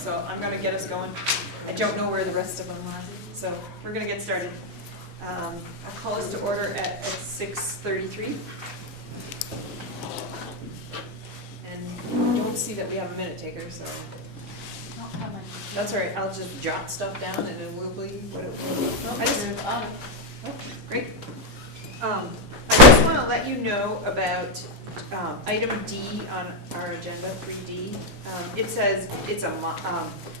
so I'm gonna get us going. I don't know where the rest of them are, so we're gonna get started. I'll call us to order at 6:33. And I don't see that we have a minute taker, so that's all right. I'll just jot stuff down and it will be what it will be. No, I just, oh, great. I just want to let you know about item D on our agenda, 3D. It says it's a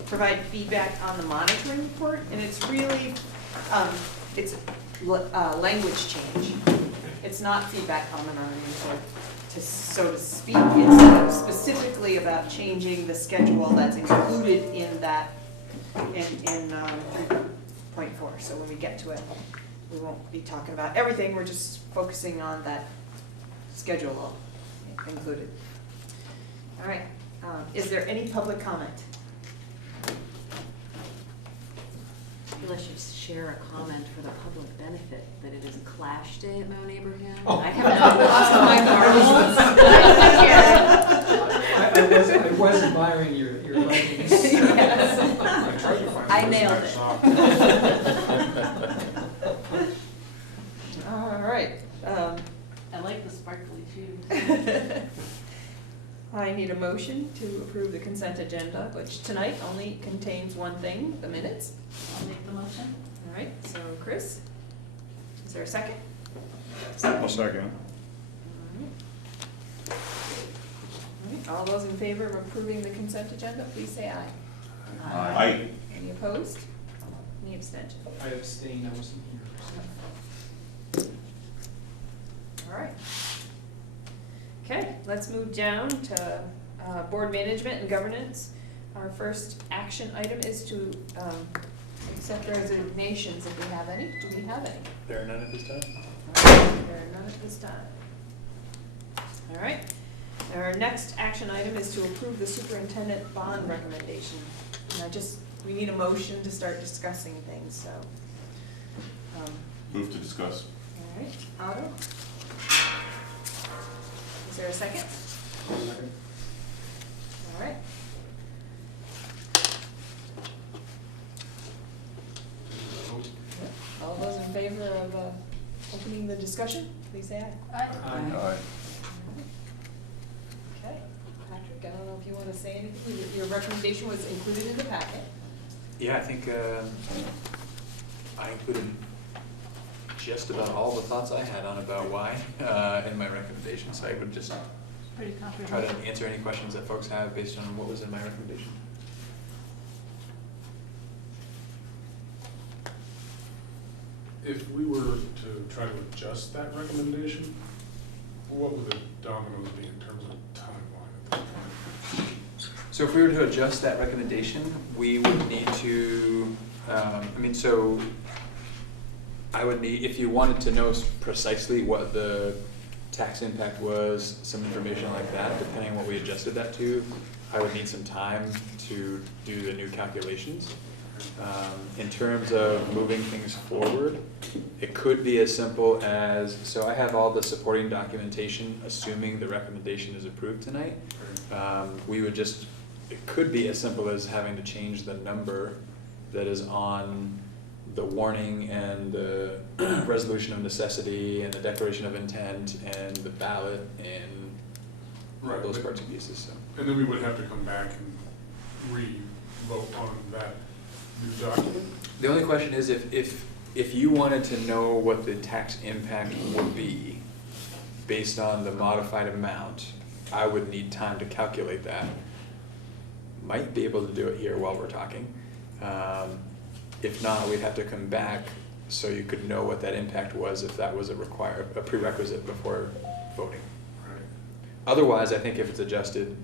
provide feedback on the monitoring report, and it's really it's language change. It's not feedback on the monitoring report, so to speak. It's specifically about changing the schedule that's included in that in 3.4. So when we get to it, we won't be talking about everything. We're just focusing on that schedule included. All right. Is there any public comment? Unless you share a comment for the public benefit that it is Clash Day at Mount Abraham. Oh. I haven't lost my I was admiring your Vikings. Yes. I nailed it. All right. I like the sparkly shoes. I need a motion to approve the consent agenda, which tonight only contains one thing, the minutes. I'll make the motion. All right, so Chris, is there a second? I'll second. All right, all those in favor of approving the consent agenda, please say aye. Aye. Any opposed? Any abstention? I abstain, I wasn't here. All right. Okay, let's move down to board management and governance. Our first action item is to accept resignations if we have any. Do we have any? There are none at this time? All right, there are none at this time. All right. Our next action item is to approve the superintendent bond recommendation. And we need a motion to start discussing things, so. Move to discuss. All right, Otto? Is there a second? Second. All right. All those in favor of opening the discussion, please say aye. Aye. Okay. Patrick, I don't know if you want to say anything. Your recommendation was included in the packet. Yeah, I think I included just about all the thoughts I had on about why in my recommendation, so I would just Pretty try comprehensive. to answer any questions that folks have based on what was in my recommendation. If we were to try to adjust that recommendation, what would the dominoes be in terms of timeline at that point? So if we were to adjust that recommendation, we would need to, I would need, if you wanted to know precisely what the tax impact was, some information like that, depending on what we adjusted that to, I would need some time to do the new calculations. In terms of moving things forward, it could be as simple as, so I have all the supporting documentation, assuming the recommendation is approved tonight. We would just, it could be as simple as having to change the number that is on the warning and the resolution of necessity and the declaration of intent and the ballot and all those parts and pieces. So. And then we would have to come back and re-vote on that new document? The only question is if you wanted to know what the tax impact would be based on the modified amount, I would need time to calculate that. Might be able to do it here while we're talking. If not, we'd have to come back so you could know what that impact was if that was a prerequisite before voting. Right. Otherwise, I think if it's adjusted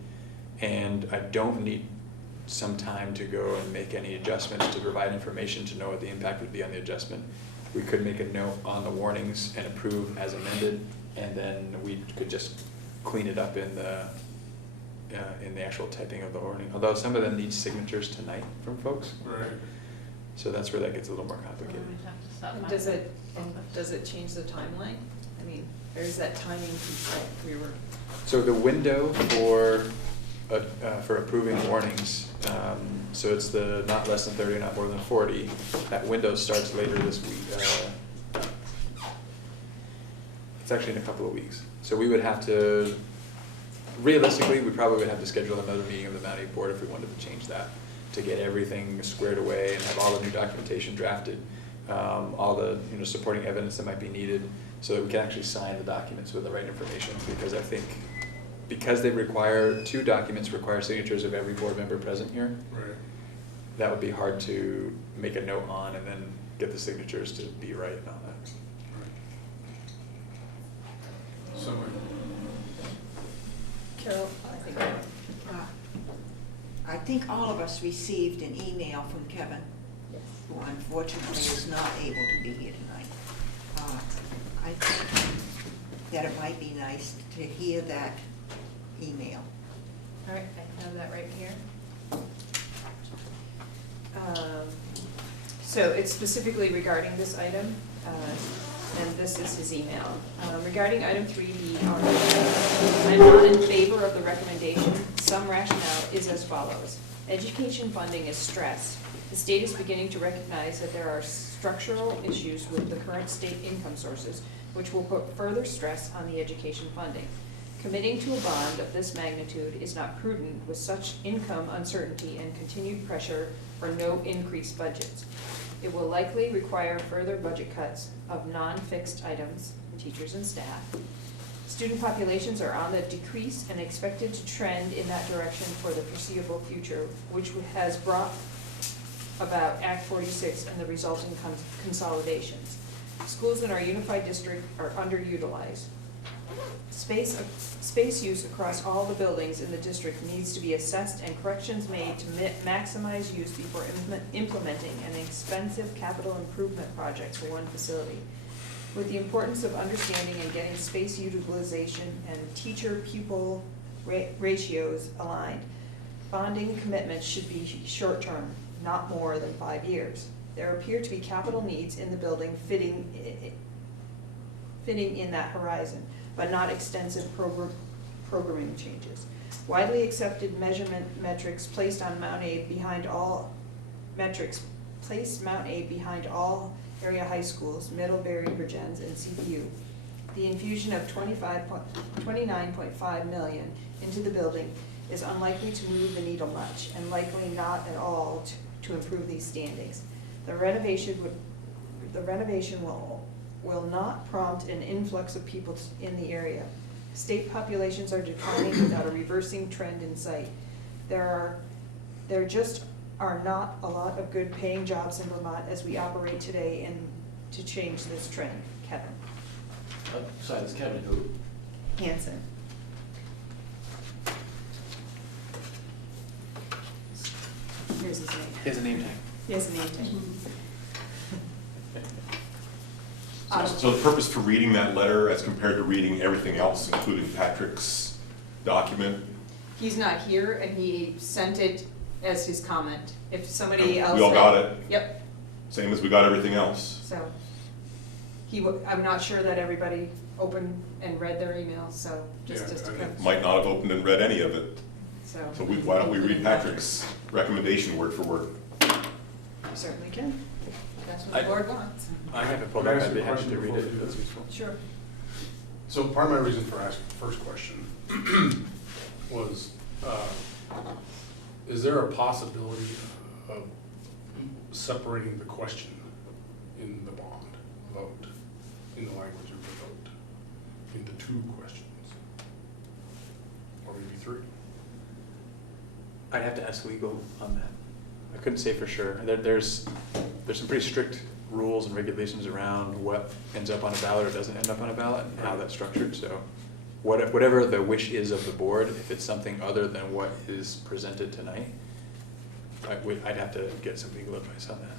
and I don't need some time to go and make any adjustments to provide information to know what the impact would be on the adjustment, we could make a note on the warnings and approve as amended, and then we could just clean it up in the actual typing of the warning. Although some of them need signatures tonight from folks. Right. So that's where that gets a little more complicated. We'd have to stop And by does the it office. change the timeline? I mean, there's that timing piece that we were. So the window for for approving warnings. So it's the not less than 30, not more than 40. That window starts later this week. It's actually in a couple of weeks. So we would have to, realistically, we probably would have to schedule another meeting of the MAUSD Board if we wanted to change that, to get everything squared away and have all the new documentation drafted, all the supporting evidence that might be needed, so that we can actually sign the documents with the right information. Because I think, because they require, 2 documents require signatures of every board member present here, Right. that would be hard to make a note on and then get the signatures to be right and all that. So, Carol, I think. I think all of us received an email from Kevin, Yes. who unfortunately is not able to be here tonight. I think that it might be nice to hear that email. All right, I have that right here. So it's specifically regarding this item, and this is his email. Regarding item 3B, I'm not in favor of the recommendation. Some rationale is as follows. Education funding is stressed. The state is beginning to recognize that there are structural issues with the current state income sources, which will put further stress on the education funding. Committing to a bond of this magnitude is not prudent with such income uncertainty and continued pressure for no increased budgets. It will likely require further budget cuts of non-fixed items, teachers and staff. Student populations are on the decrease and expected to trend in that direction for the foreseeable future, which has brought about Act 46 and the resulting consolidations. Schools in our unified district are underutilized. Space use across all the buildings in the district needs to be assessed and corrections made to maximize use before implementing an expensive capital improvement project for one facility. With the importance of understanding and getting space utilization and teacher-pupil ratios aligned, bonding commitments should be short-term, not more than 5 years. There appear to be capital needs in the building fitting in that horizon, but not extensive programming changes. Widely accepted measurement metrics placed Mount A behind all area high schools, Middlebury, Virgins, and CPU. The infusion of $29.5 million into the building is unlikely to move the needle much, and likely not at all to improve these standings. The renovation will not prompt an influx of people in the area. State populations are declining without a reversing trend in sight. There just are not a lot of good paying jobs in Vermont as we operate today, and to change this trend. Kevin sorry, it's Kevin who? Hansen. Here's his name. He has a name tag. He has a name tag. So the purpose for reading that letter as compared to reading everything else, including Patrick's document? He's not here, and he sent it as his comment. If somebody else. We all got it? Yep. Same as we got everything else. So, I'm not sure that everybody opened and read their emails, so just Yeah, to I come. Might not have opened and read any of it. So So why don't we read Patrick's recommendation word for word? you certainly can. That's what the I- board wants. I haven't pulled Can I up, ask I'd be you a happy to question read before it we if do that's this? useful. Sure. So part of my reason for asking the first question was, is there a possibility of separating the question in the bond vote, in the language of the vote, into 2 questions? Or maybe 3? I'd have to ask legal on that. I couldn't say for sure. There's some pretty strict rules and regulations around what ends up on a ballot or doesn't end up on a ballot and how that's structured. So whatever the wish is of the board, if it's something other than what is presented tonight, I'd have to get some legal advice on that.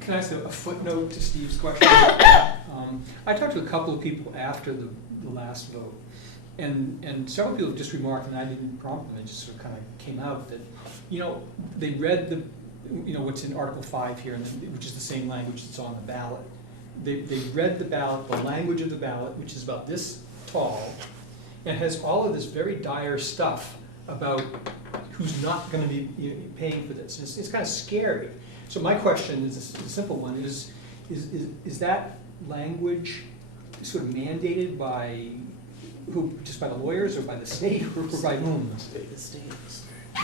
Can I ask a footnote to Steve's question? I talked to a couple of people after the last vote, and several people just remarked, and I didn't prompt them, it just sort of kind of came out that, they read what's in Article 5 here, which is the same language that's on the ballot. They read the ballot, the language of the ballot, which is about this tall, and has all of this very dire stuff about who's not gonna be paying for this. It's kind of scary. So my question is a simple one, is that language sort of mandated by who, just by the lawyers or by the state or by whom? The state.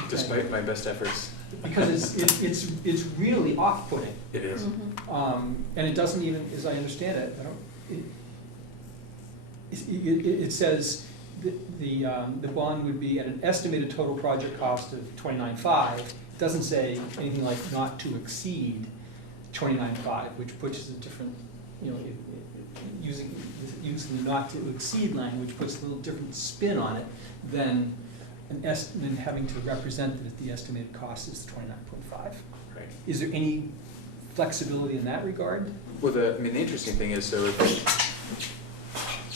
Despite my best efforts. Because it's really off-putting. It is. And it doesn't even, as I understand it, it says the bond would be at an estimated total project cost of $29,500. It doesn't say anything like not to exceed $29,500, which puts a different, using the not to exceed language puts a little different spin on it than than having to represent that the estimated cost is $29,500. Right. Is there any flexibility in that regard? Well, the interesting thing is, so,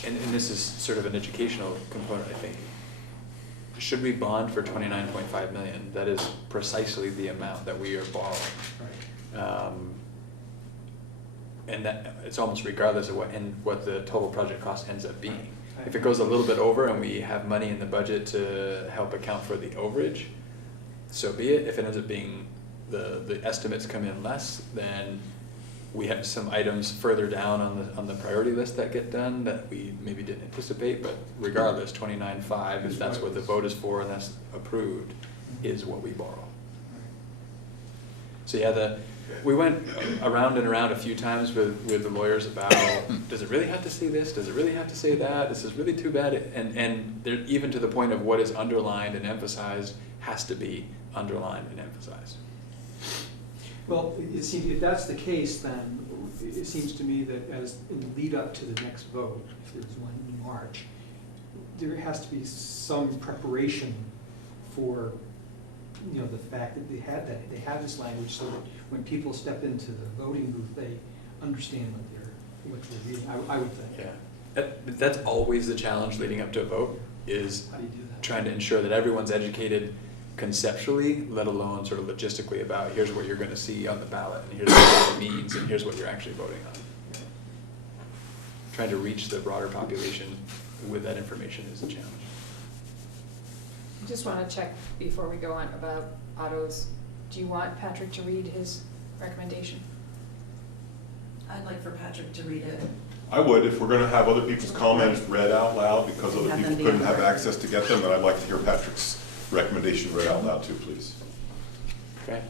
and this is sort of an educational component, I think. Should we bond for $29.5 million? That is precisely the amount that we are borrowing. Right. And that it's almost regardless of what the total project cost ends up being. If it goes a little bit over and we have money in the budget to help account for the overage, so be it. If it ends up being the estimates come in less, then we have some items further down on the priority list that get done that we maybe didn't anticipate. But regardless, $29,500, if that's what the vote is for and that's approved, is what we borrow. So yeah, we went around and around a few times with the lawyers about, does it really have to say this? Does it really have to say that? This is really too bad. And they're even to the point of what is underlined and emphasized has to be underlined and emphasized. Well, it seems, if that's the case, then it seems to me that as in the lead up to the next vote, if there's one in March, there has to be some preparation for the fact that they have this language, so that when people step into the voting booth, they understand what they're reading. I would think. Yeah, that's always the challenge leading up to a vote, is How do you do that? trying to ensure that everyone's educated conceptually, let alone sort of logistically about here's what you're going to see on the ballot, and here's what it means, and here's what you're actually voting on. Trying to reach the broader population with that information is a challenge. I just want to check before we go on about autos. Do you want Patrick to read his recommendation? I'd like for Patrick to read it. I would, if we're gonna have other people's comments read out loud because other Have them people be couldn't on have record. access to get them, then I'd like to hear Patrick's recommendation read out loud too, please. Okay?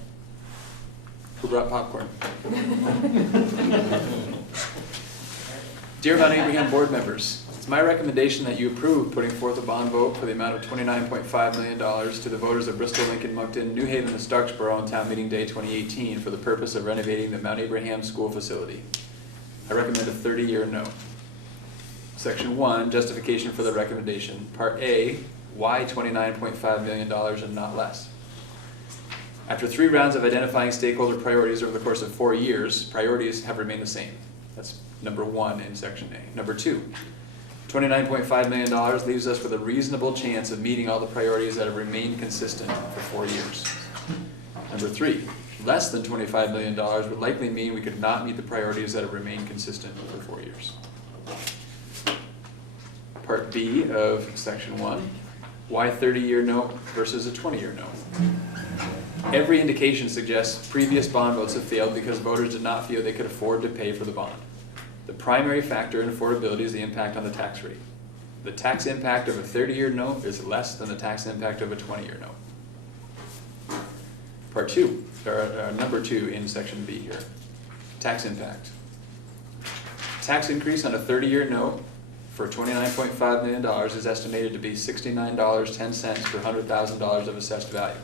Who brought popcorn? Dear Mount Abraham board members, it's my recommendation that you approve putting forth a bond vote for the amount of $29.5 million to the voters of Bristol, Lincoln, Moncton, New Haven, and Starksboro on town meeting day 2018 for the purpose of renovating the Mount Abraham school facility. I recommend a 30-year no. Section 1, justification for the recommendation. Part A, why $29.5 million and not less? After 3 rounds of identifying stakeholder priorities over the course of 4 years, priorities have remained the same. That's number 1 in section A. Number 2, $29.5 million leaves us with a reasonable chance of meeting all the priorities that have remained consistent for 4 years. Number 3, less than $25 million would likely mean we could not meet the priorities that have remained consistent for 4 years. Part B of section 1, why 30-year note versus a 20-year note? Every indication suggests previous bond votes have failed because voters did not feel they could afford to pay for the bond. The primary factor in affordability is the impact on the tax rate. The tax impact of a 30-year note is less than the tax impact of a 20-year note. Part 2, or number 2 in section B here, tax impact. Tax increase on a 30-year note for $29.5 million is estimated to be $69.10 per $100,000 of assessed value.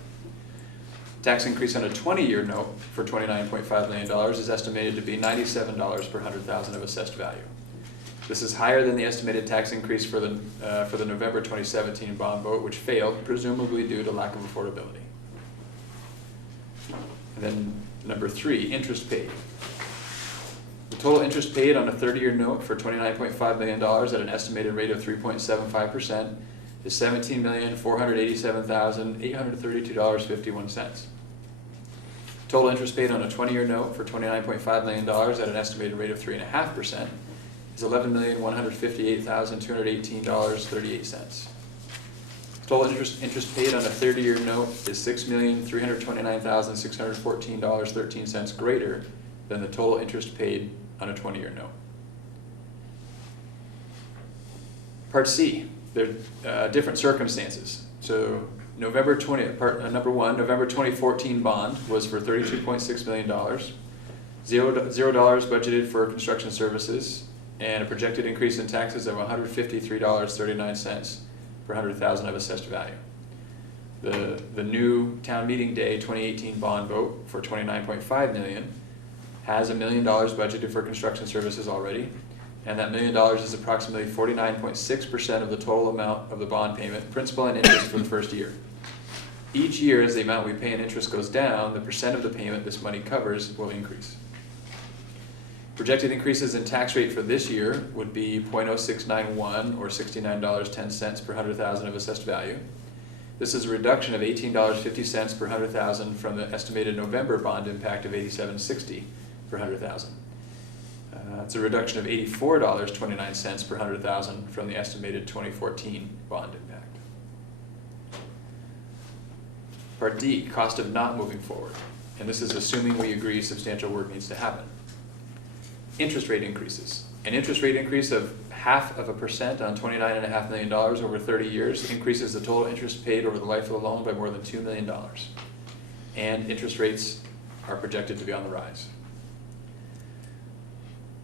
Tax increase on a 20-year note for $29.5 million is estimated to be $97 per $100,000 of assessed value. This is higher than the estimated tax increase for the November 2017 bond vote, which failed, presumably due to lack of affordability. And then number 3, interest paid. The total interest paid on a 30-year note for $29.5 million at an estimated rate of 3.75% is $17,487,832.51. Total interest paid on a 20-year note for $29.5 million at an estimated rate of 3.5% is $11,158,218.38. Total interest paid on a 30-year note is $6,329,614.13 greater than the total interest paid on a 20-year note. Part C, there are different circumstances. So November 2014 bond was for $32.6 million, $0 budgeted for construction services, and a projected increase in taxes of $153.39 per 100,000 of assessed value. The new town meeting day 2018 bond vote for $29.5 million has $1 million budgeted for construction services already, and that $1 million is approximately 49.6% of the total amount of the bond payment, principal and interest for the first year. Each year, as the amount we pay in interest goes down, the percent of the payment this money covers will increase. Projected increases in tax rate for this year would be .0691 or $69.10 per 100,000 of assessed value. This is a reduction of $18.50 per 100,000 from the estimated November bond impact of $87.60 per 100,000. It's a reduction of $84.29 per 100,000 from the estimated 2014 bond impact. Part D, cost of not moving forward. And this is assuming we agree substantial work needs to happen. Interest rate increases. An interest rate increase of 0.5% on $29.5 million over 30 years increases the total interest paid over the life of the loan by more than $2 million. And interest rates are projected to be on the rise.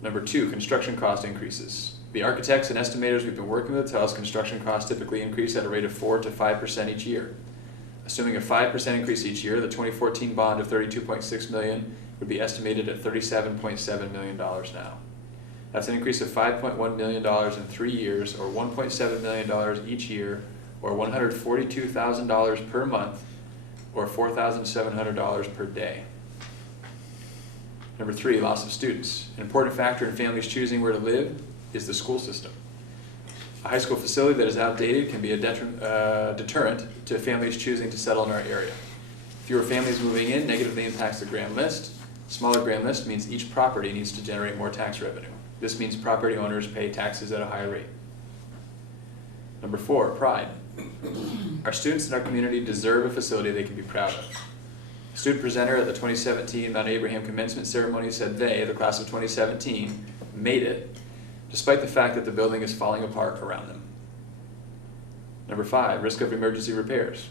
Number 2, construction cost increases. The architects and estimators we've been working with tell us construction costs typically increase at a rate of 4 to 5% each year. Assuming a 5% increase each year, the 2014 bond of $32.6 million would be estimated at $37.7 million now. That's an increase of $5.1 million in 3 years, or $1.7 million each year, or $142,000 per month, or $4,700 per day. Number 3, loss of students. An important factor in families choosing where to live is the school system. A high school facility that is outdated can be a deterrent to families choosing to settle in our area. Fewer families moving in negatively impacts the grand list. Smaller grand list means each property needs to generate more tax revenue. This means property owners pay taxes at a higher rate. Number 4, pride. Our students in our community deserve a facility they can be proud of. A student presenter at the 2017 Mount Abraham commencement ceremony said they, the class of 2017, made it, despite the fact that the building is falling apart around them. Number 5, risk of emergency repairs.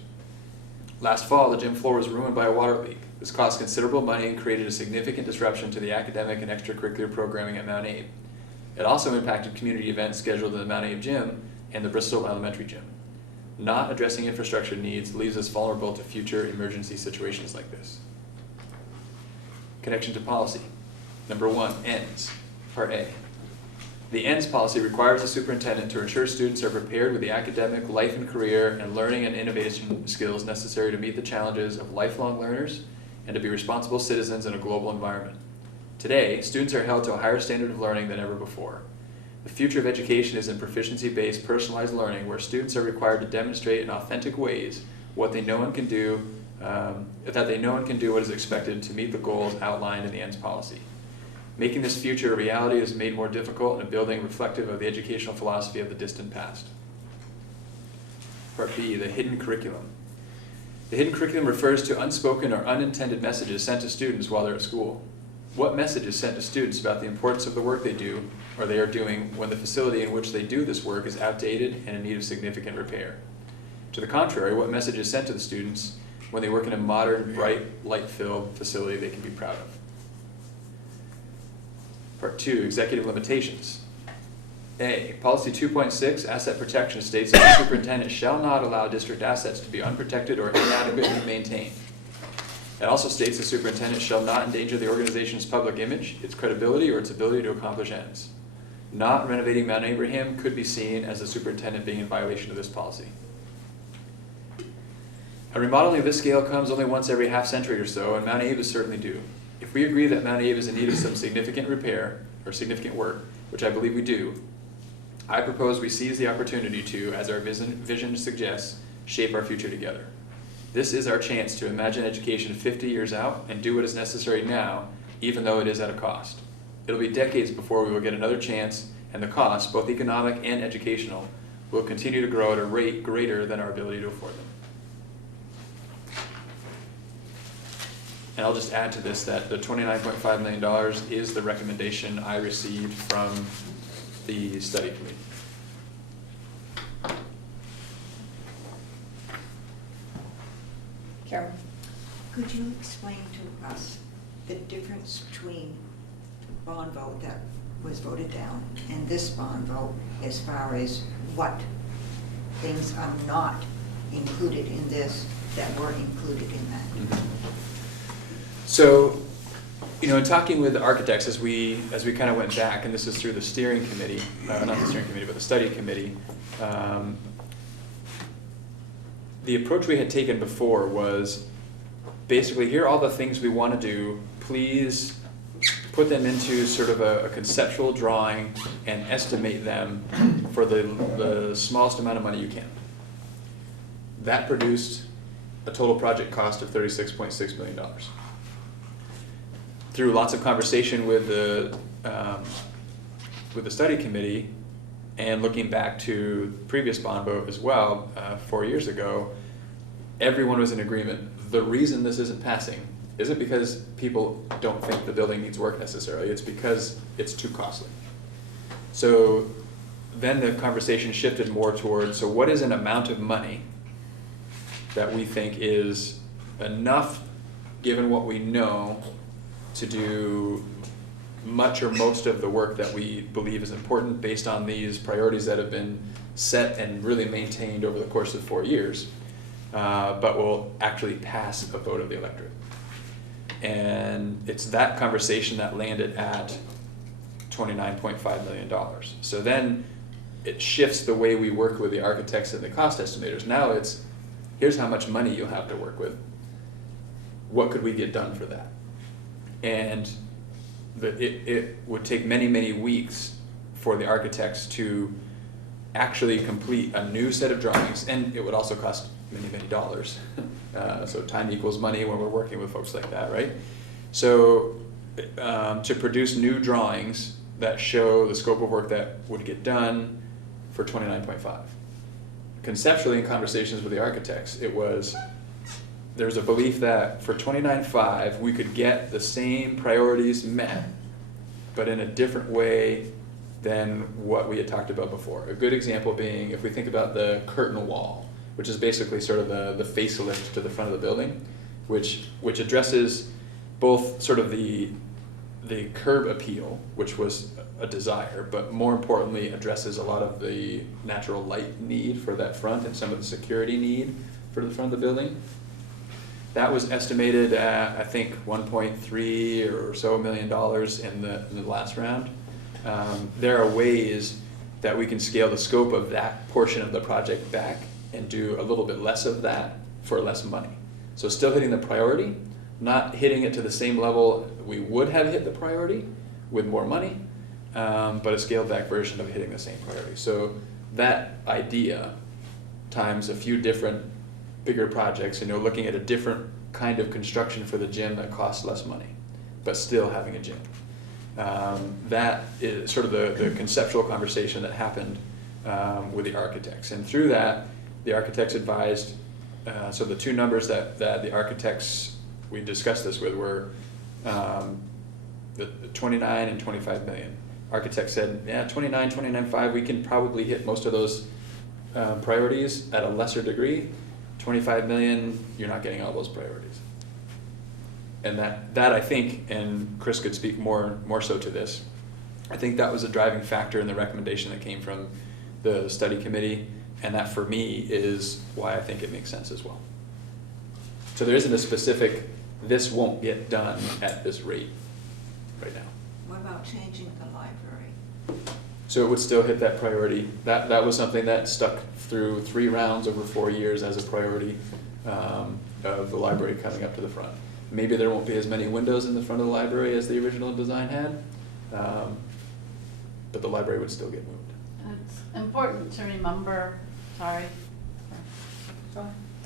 Last fall, the gym floor was ruined by a water leak. This cost considerable money and created a significant disruption to the academic and extracurricular programming at Mount Abe. It also impacted community events scheduled in the Mount Abe gym and the Bristol Elementary gym. Not addressing infrastructure needs leaves us vulnerable to future emergency situations like this. Connection to policy. Number 1, ends. Part A. The ends policy requires the superintendent to ensure students are prepared with the academic, life and career, and learning and innovation skills necessary to meet the challenges of lifelong learners and to be responsible citizens in a global environment. Today, students are held to a higher standard of learning than ever before. The future of education is in proficiency-based personalized learning where students are required to demonstrate in authentic ways what they know and can do, what is expected to meet the goals outlined in the ends policy. Making this future a reality is made more difficult in a building reflective of the educational philosophy of the distant past. Part B, the hidden curriculum. The hidden curriculum refers to unspoken or unintended messages sent to students while they're at school. What message is sent to students about the importance of the work they do or they are doing when the facility in which they do this work is outdated and in need of significant repair? To the contrary, what message is sent to the students when they work in a modern, bright, light-filled facility they can be proud of? Part 2, executive limitations. A, Policy 2.6, asset protection, states that the superintendent shall not allow district assets to be unprotected or inadequately maintained. It also states the superintendent shall not endanger the organization's public image, its credibility, or its ability to accomplish ends. Not renovating Mount Abraham could be seen as the superintendent being in violation of this policy. A remodeling of this scale comes only once every half-century or so, and Mount Abe is certainly due. If we agree that Mount Abe is in need of some significant repair or significant work, which I believe we do, I propose we seize the opportunity to, as our vision suggests, shape our future together. This is our chance to imagine education 50 years out and do what is necessary now, even though it is at a cost. It'll be decades before we will get another chance, and the cost, both economic and educational, will continue to grow at a rate greater than our ability to afford them. And I'll just add to this that the $29.5 million is the recommendation I received from the study committee. Carol? Could you explain to us the difference between the bond vote that was voted down and this bond vote as far as what things are not included in this that were included in that? So, in talking with the architects as we kind of went back, and this is through the steering committee, not the steering committee, but the study committee, the approach we had taken before was basically, here are all the things we want to do, please put them into sort of a conceptual drawing and estimate them for the smallest amount of money you can. That produced a total project cost of $36.6 million. Through lots of conversation with the study committee and looking back to the previous bond vote as well, 4 years ago, everyone was in agreement. The reason this isn't passing isn't because people don't think the building needs work necessarily, it's because it's too costly. So then the conversation shifted more towards, so what is an amount of money that we think is enough, given what we know, to do much or most of the work that we believe is important based on these priorities that have been set and really maintained over the course of 4 years, but will actually pass a vote of the electorate. And it's that conversation that landed at $29.5 million. So then it shifts the way we work with the architects and the cost estimators. Now it's, here's how much money you'll have to work with. What could we get done for that? And it would take many, many weeks for the architects to actually complete a new set of drawings, and it would also cost many, many dollars. So time equals money when we're working with folks like that, right? So to produce new drawings that show the scope of work that would get done for 29.5. Conceptually, in conversations with the architects, it was, there's a belief that for 29.5 we could get the same priorities met, but in a different way than what we had talked about before. A good example being, if we think about the curtain wall, which is basically sort of the facelift to the front of the building, which addresses both sort of the curb appeal, which was a desire, but more importantly addresses a lot of the natural light need for that front and some of the security need for the front of the building. That was estimated at, I think, $1.3 or so million in the last round. There are ways that we can scale the scope of that portion of the project back and do a little bit less of that for less money. So still hitting the priority, not hitting it to the same level we would have hit the priority with more money, but a scaled back version of hitting the same priority. So that idea times a few different bigger projects, looking at a different kind of construction for the gym that costs less money, but still having a gym. That is sort of the conceptual conversation that happened with the architects. And through that, the architects advised, so the two numbers that the architects we discussed this with were the 29 and 25 million. Architects said, yeah, 29.5, we can probably hit most of those priorities at a lesser degree. 25 million, you're not getting all those priorities. And that I think, and Chris could speak more so to this, I think that was a driving factor in the recommendation that came from the study committee, and that for me is why I think it makes sense as well. So there isn't a specific, this won't get done at this rate right now. What about changing the library? So it would still hit that priority. That was something that stuck through 3 rounds over 4 years as a priority of the library coming up to the front. Maybe there won't be as many windows in the front of the library as the original design had, but the library would still get moved. It's important to remember, sorry,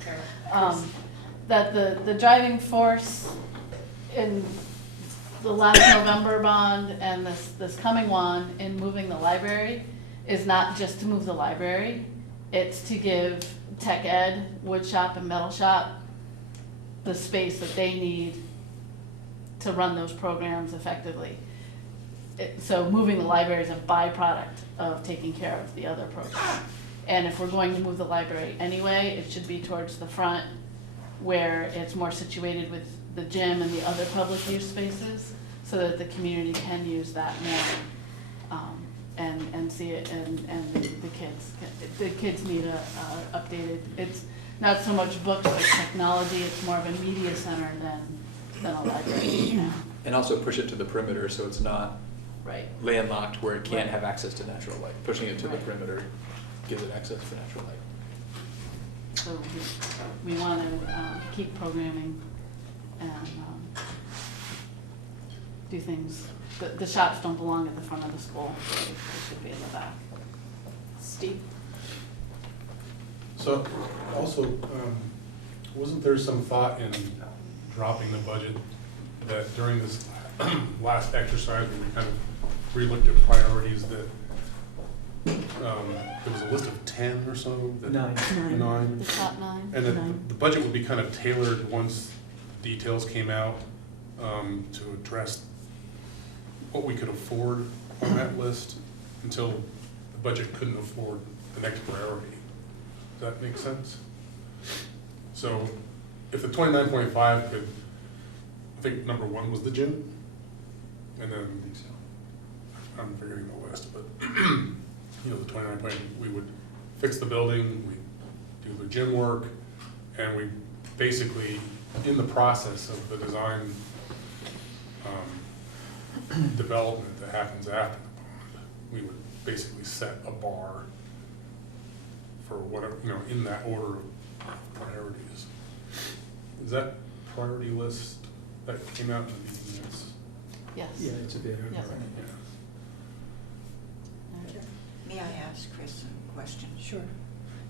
Carol. that the driving force in the last November bond and this coming one in moving the library is not just to move the library. It's to give tech ed, wood shop and metal shop the space that they need to run those programs effectively. So moving the library is a byproduct of taking care of the other program. And if we're going to move the library anyway, it should be towards the front where it's more situated with the gym and the other public use spaces so that the community can use that more and see it and the kids need a updated, it's not so much books like technology, it's more of a media center than a library now. And also push it to the perimeter so it's not Right. landlocked where it can't Right. have access to natural light. Pushing it to the Right. perimeter gives it access to natural light. So we want to keep programming and do things. The shops don't belong at the front of the school. They should be in the back. Steve? So also, wasn't there some thought in dropping the budget that during this last exercise where we kind of re-looked at priorities that there was a list of 10 or so? That, 9. 9. The top 9. And that the budget would be kind of tailored once details came out to address what we could afford on that list until the budget couldn't afford the next priority. Does that make sense? So if the 29.5 could, I think number 1 was the gym, and then I'm forgetting the list, but you know, the 29.5, we would fix the building, we do the gym work, and we basically, in the process of the design development that happens after the bond, we would basically set a bar for whatever, you know, in that order of priorities. Is that priority list that came out in the meeting minutes? Yes. Yeah, it's a bit. Yes. Yeah. May I ask Chris a question? Sure.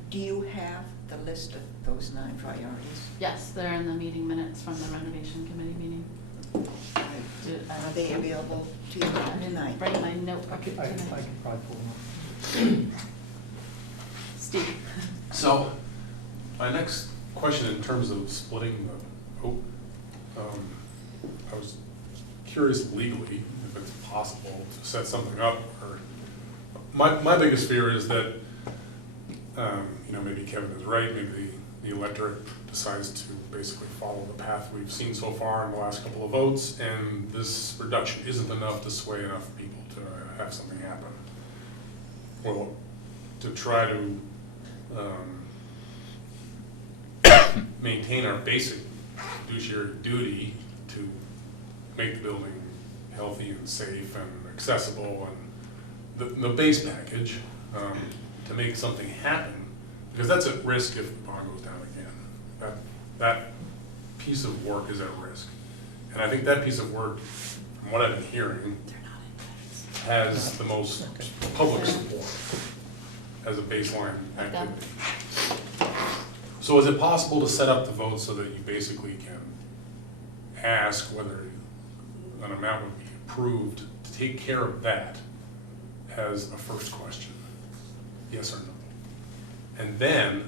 Do you have the list of those 9 priorities? Yes, they're in the meeting minutes from the renovation committee meeting. Are they available to you I didn't tonight? bring my notebook I could tonight. probably pull them up. Steve. So, my next question in terms of splitting the vote, I was curious legally if it's possible to set something up, or my biggest fear is that, you know, maybe Kevin is right, maybe the electorate decides to basically follow the path we've seen so far in the last couple of votes, and this reduction isn't enough to sway enough people to have something happen. Well, to try to maintain our basic fiduciary duty to make the building healthy and safe and accessible and the base package, to make something happen, because that's at risk if the bond goes down again. That piece of work is at risk. And I think that piece of work, from what I've been hearing, has the most public support as a baseline activity. So is it possible to set up the vote so that you basically can ask whether an amount would be approved to take care of that as a first question? Yes or no? And then,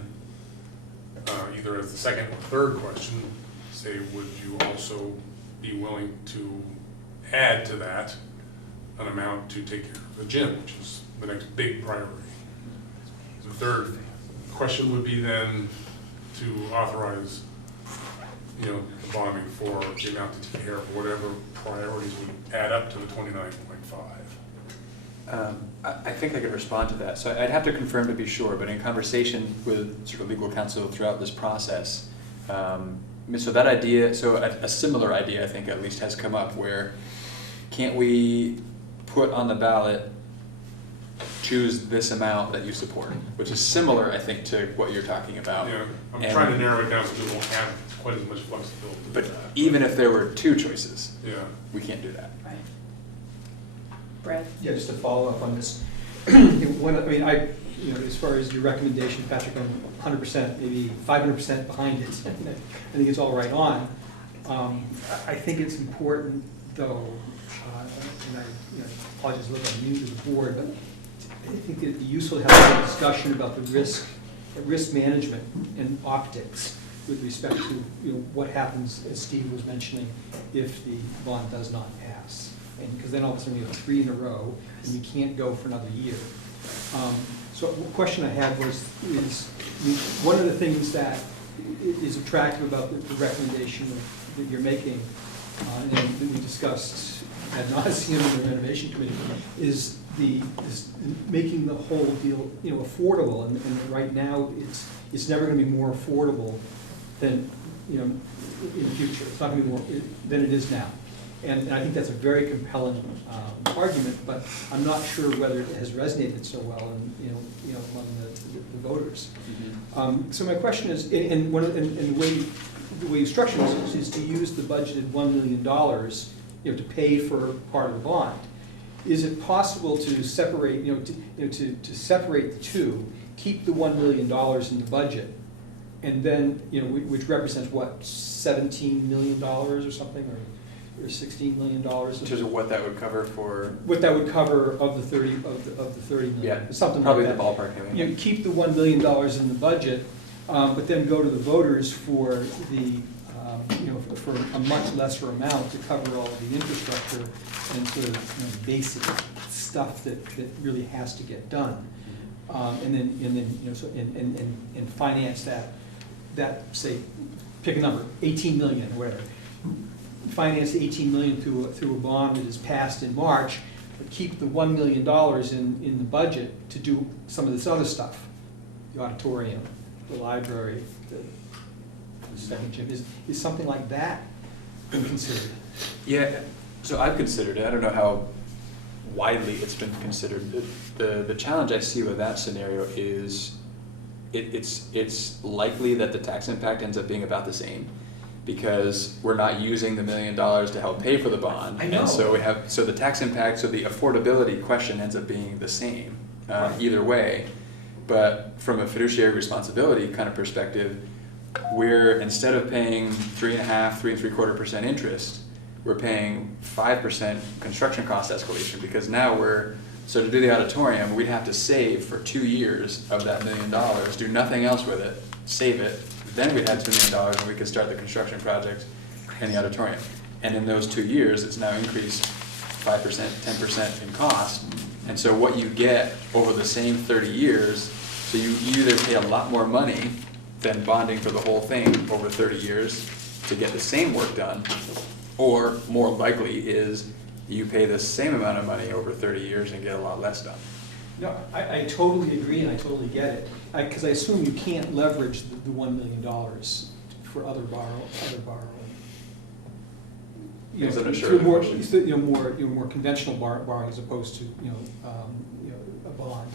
either as the second or third question, say, would you also be willing to add to that an amount to take care of the gym, which is the next big priority? The third question would be then to authorize, you know, the bonding for the amount to take care of whatever priorities would add up to the 29.5. I think I could respond to that. So I'd have to confirm to be sure, but in conversation with sort of legal counsel throughout this process, so that idea, so a similar idea I think at least has come up where can't we put on the ballot, choose this amount that you support, which is similar I think to what you're talking about. Yeah, I'm And- trying to narrow it down so we won't have quite as much flexibility. But with that. even if there were 2 choices, Yeah. we can't do that. Right. Brad? Yeah, just to follow up on this. As far as your recommendation, Patrick, I'm 100%, maybe 500% behind it. I think it's all right on. I think it's important, though, and I apologize, look, I'm new to the board, but I think it'd be useful to have a discussion about the risk risk management and optics with respect to, you know, what happens, as Steve was mentioning, if the bond does not pass. And because then all of a sudden you have 3 in a row, and you can't go for another year. So the question I had was, one of the things that is attractive about the recommendation that you're making, and that we discussed ad nauseum in the renovation committee, is making the whole deal, you know, affordable. And right now, it's never going to be more affordable than, you know, in the future. It's not going to be more than it is now. And I think that's a very compelling argument, but I'm not sure whether it has resonated so well, you know, among the voters. Mm-hmm. So my question is, and the way you structure this is to use the budgeted $1 million, you know, to pay for part of the bond. Is it possible to separate, to separate the two, keep the $1 million in the budget, and then, you know, which represents what, $17 million or something, or $16 million? In terms of what that would cover for? What that would cover of the 30 million, Yeah, something probably like that. the ballpark. Anyway. You know, keep the $1 million in the budget, but then go to the voters for the, you know, for a much lesser amount to cover all of the infrastructure and sort of, you know, basic stuff that really has to get done. And then you know, so and finance that say, pick a number, 18 million or whatever. Finance the 18 million through a bond that is passed in March, but keep the $1 million in the budget to do some of this other stuff, the auditorium, the library, the second gym. Is something like that been considered? Yeah, so I've considered it. I don't know how widely it's been considered. The challenge I see with that scenario is it's likely that the tax impact ends up being about the same, because we're not using the $1 million to help pay for the bond. I know. And so the tax impact, so the affordability question ends up being the same Right. either way. But from a fiduciary responsibility kind of perspective, we're, instead of paying 3.75% interest, we're paying 5% construction cost escalation, because now so to do the auditorium, we'd have to save for 2 years of that $1 million, do nothing else with it, save it, then we'd have $2 million and we could start the construction project in the auditorium. And in those 2 years, it's now increased 5%, 10% in cost. And so what you get over the same 30 years, so you either pay a lot more money than bonding for the whole thing over 30 years to get the same work done, or more likely is you pay the same amount of money over 30 years and get a lot less done. No, I totally agree and I totally get it. Because I assume you can't leverage the $1 million for other borrowing. You Yes, know, I'm not sure through of the more, question. you know, more conventional borrowing as opposed to, you know, a bond.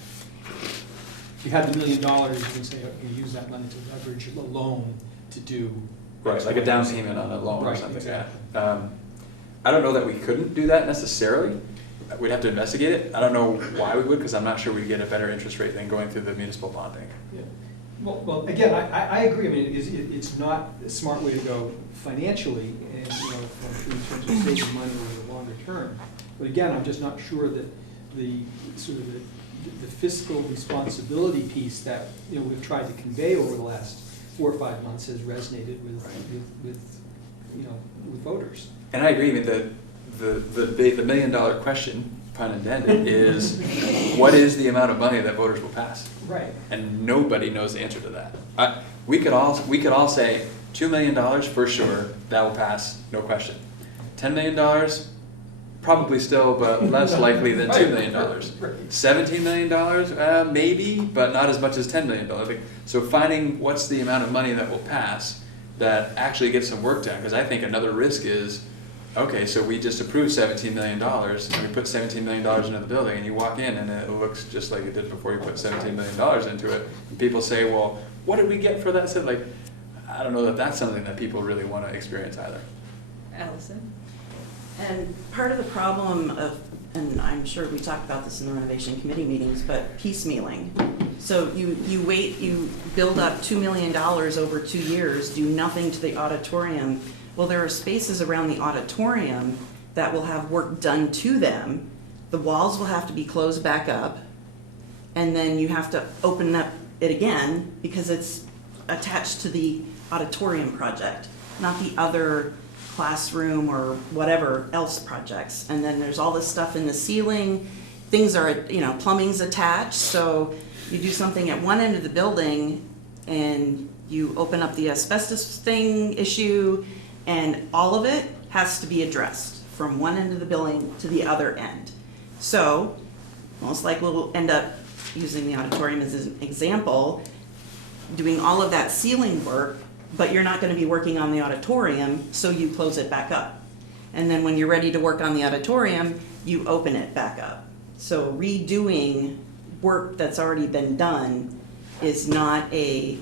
If you had the $1 million, you can say, okay, use that money to leverage a loan to do. Right, like a down payment on a loan or Right, something. exactly. I don't know that we couldn't do that necessarily. We'd have to investigate it. I don't know why we would, because I'm not sure we'd get a better interest rate than going through the municipal bonding. Yeah. Well, again, I agree. I mean, it's not a smart way to go financially, and, you know, in terms of saving money over the longer term. But again, I'm just not sure that the sort of the fiscal responsibility piece that, you know, we've tried to convey over the last 4 or 5 months has resonated with you know, with voters. And I agree. I mean, the $1 million question, pun intended, is what is the amount of money that voters will pass? Right. And nobody knows the answer to that. We could all say $2 million for sure, that will pass, no question. $10 million, probably still, but less likely than $2 million. $17 million, maybe, but not as much as $10 million. So finding what's the amount of money that will pass that actually gets some work done, because I think another risk is, okay, so we just approved $17 million, and we put $17 million into the building, and you walk in and it looks just like it did before you put $17 million into it. And people say, well, what did we get for that? So like, I don't know that that's something that people really want to experience either. Allison? And part of the problem of, and I'm sure we talked about this in the renovation committee meetings, but piecemealing. So you build up $2 million over 2 years, do nothing to the auditorium. Well, there are spaces around the auditorium that will have work done to them. The walls will have to be closed back up, and then you have to open up it again because it's attached to the auditorium project, not the other classroom or whatever else projects. And then there's all this stuff in the ceiling. Things are, plumbing's attached, so you do something at one end of the building and you open up the asbestos thing issue, and all of it has to be addressed from one end of the building to the other end. So most likely we'll end up using the auditorium as an example, doing all of that ceiling work, but you're not going to be working on the auditorium, so you close it back up. And then when you're ready to work on the auditorium, you open it back up. So redoing work that's already been done is not a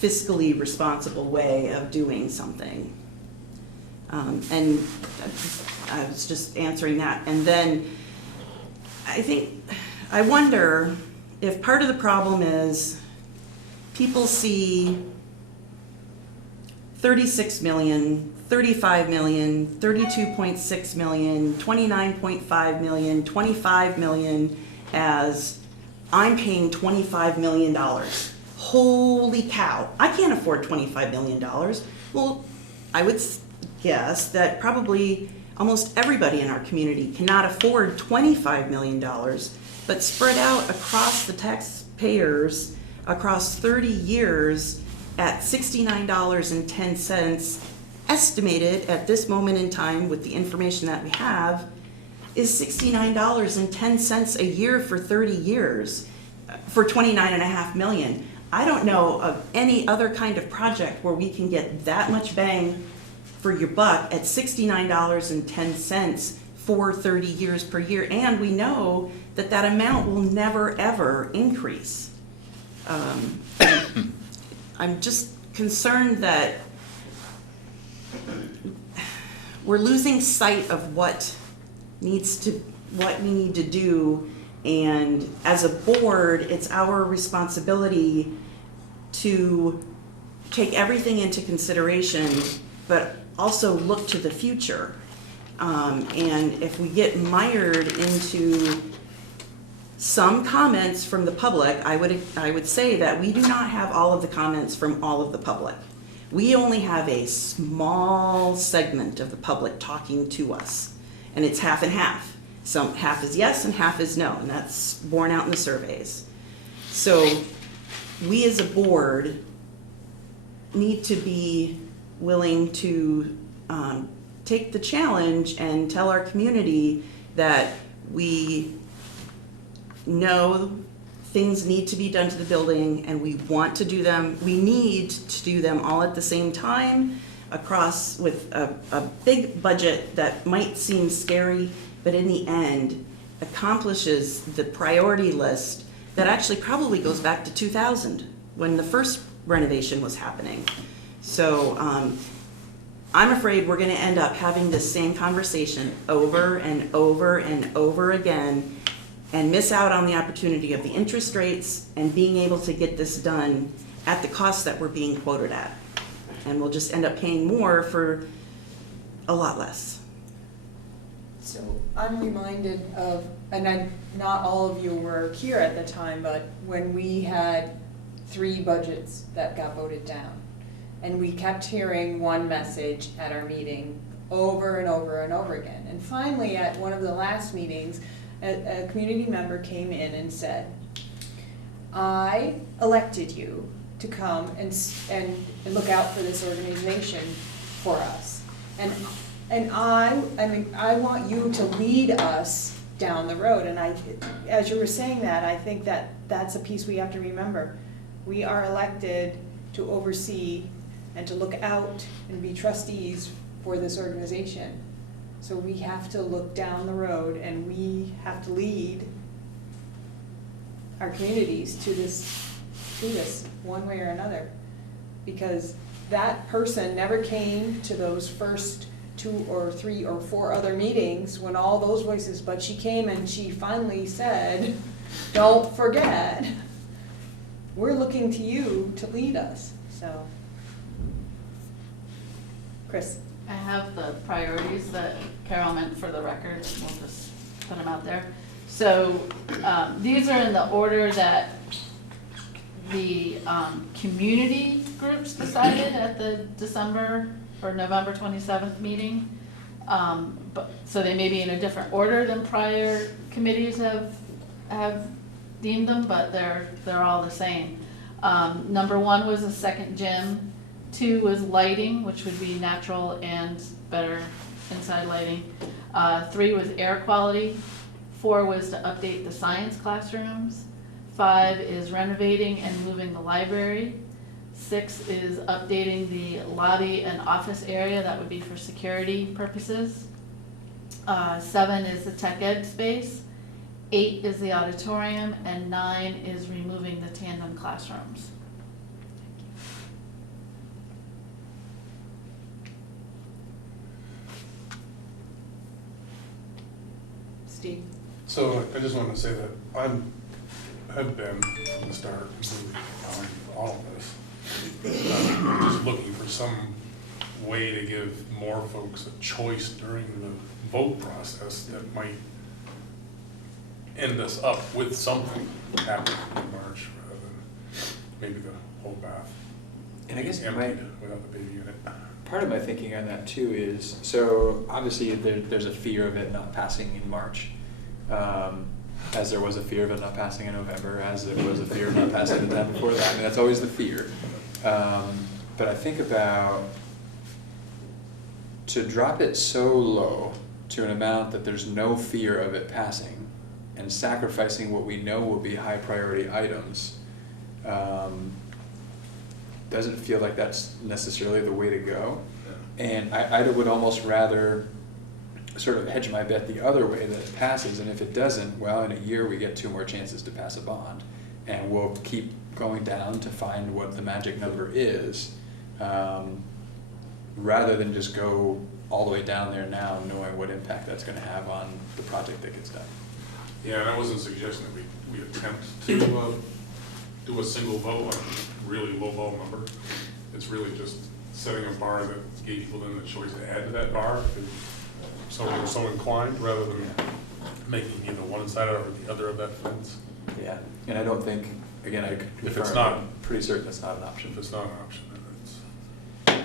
fiscally responsible way of doing something. And I was just answering that. And then I wonder if part of the problem is people see 36 million, 35 million, 32.6 million, 29.5 million, 25 million as I'm paying $25 million. Holy cow, I can't afford $25 million. Well, I would guess that probably almost everybody in our community cannot afford $25 million, but spread out across the taxpayers across 30 years at $69.10, estimated at this moment in time with the information that we have, is $69.10 a year for 30 years for $29.5 million. I don't know of any other kind of project where we can get that much bang for your buck at $69.10 for 30 years per year, and we know that that amount will never ever increase. I'm just concerned that we're losing sight of what we need to do, and as a board, it's our responsibility to take everything into consideration, but also look to the future. And if we get mired into some comments from the public, I would say that we do not have all of the comments from all of the public. We only have a small segment of the public talking to us, and it's half and half. Some half is yes and half is no, and that's borne out in the surveys. So we as a board need to be willing to take the challenge and tell our community that we know things need to be done to the building and we want to do them. We need to do them all at the same time across with a big budget that might seem scary, but in the end accomplishes the priority list that actually probably goes back to 2000 when the first renovation was happening. So I'm afraid we're going to end up having this same conversation over and over and over again and miss out on the opportunity of the interest rates and being able to get this done at the cost that we're being quoted at. And we'll just end up paying more for a lot less. So I'm reminded of, and not all of you were here at the time, but when we had 3 budgets that got voted down, and we kept hearing one message at our meeting over and over and over again. And finally, at one of the last meetings, a community member came in and said, I elected you to come and look out for this organization for us. And I want you to lead us down the road. And as you were saying that, I think that that's a piece we have to remember. We are elected to oversee and to look out and be trustees for this organization. So we have to look down the road and we have to lead our communities to this one way or another. Because that person never came to those first 2 or 3 or 4 other meetings when all those voices, but she came and she finally said, don't forget, we're looking to you to lead us. So, Chris. I have the priorities that Carol meant for the record. We'll just put them out there. So these are in the order that the community groups decided at the December or November 27th meeting. So they may be in a different order than prior committees have deemed them, but they're all the same. Number 1 was a second gym. 2 was lighting, which would be natural and better inside lighting. 3 was air quality. 4 was to update the science classrooms. 5 is renovating and moving the library. 6 is updating the lobby and office area, that would be for security purposes. 7 is the tech ed space. 8 is the auditorium, and 9 is removing the tandem classrooms. Steve? So I just wanted to say that have been from the start completely behind all of this. I'm just looking for some way to give more folks a choice during the vote process that might end us up with something happening in March rather than maybe the whole bath. And I guess it emptied might- without the baby in it. Part of my thinking on that too is, so obviously there's a fear of it not passing in March, as there was a fear of it not passing in November, as there was a fear of not passing the time before that. I mean, that's always the fear. But I think about to drop it so low to an amount that there's no fear of it passing and sacrificing what we know will be high priority items, doesn't feel like that's necessarily the way to go. And I would almost rather sort of hedge my bet the other way, that it passes, and if it doesn't, well, in a year we get 2 more chances to pass a bond, and we'll keep going down to find what the magic number is, rather than just go all the way down there now, knowing what impact that's going to have on the project that gets done. Yeah, and I wasn't suggesting that we attempt to do a single vote on a really low ball number. It's really just setting a bar that gave people then the choice to add to that bar if someone was so inclined, rather than making either one side or the other of that fence. Yeah, and I don't think, again, I could If it's confirm, not- I'm pretty certain it's not an option. If it's not an option, then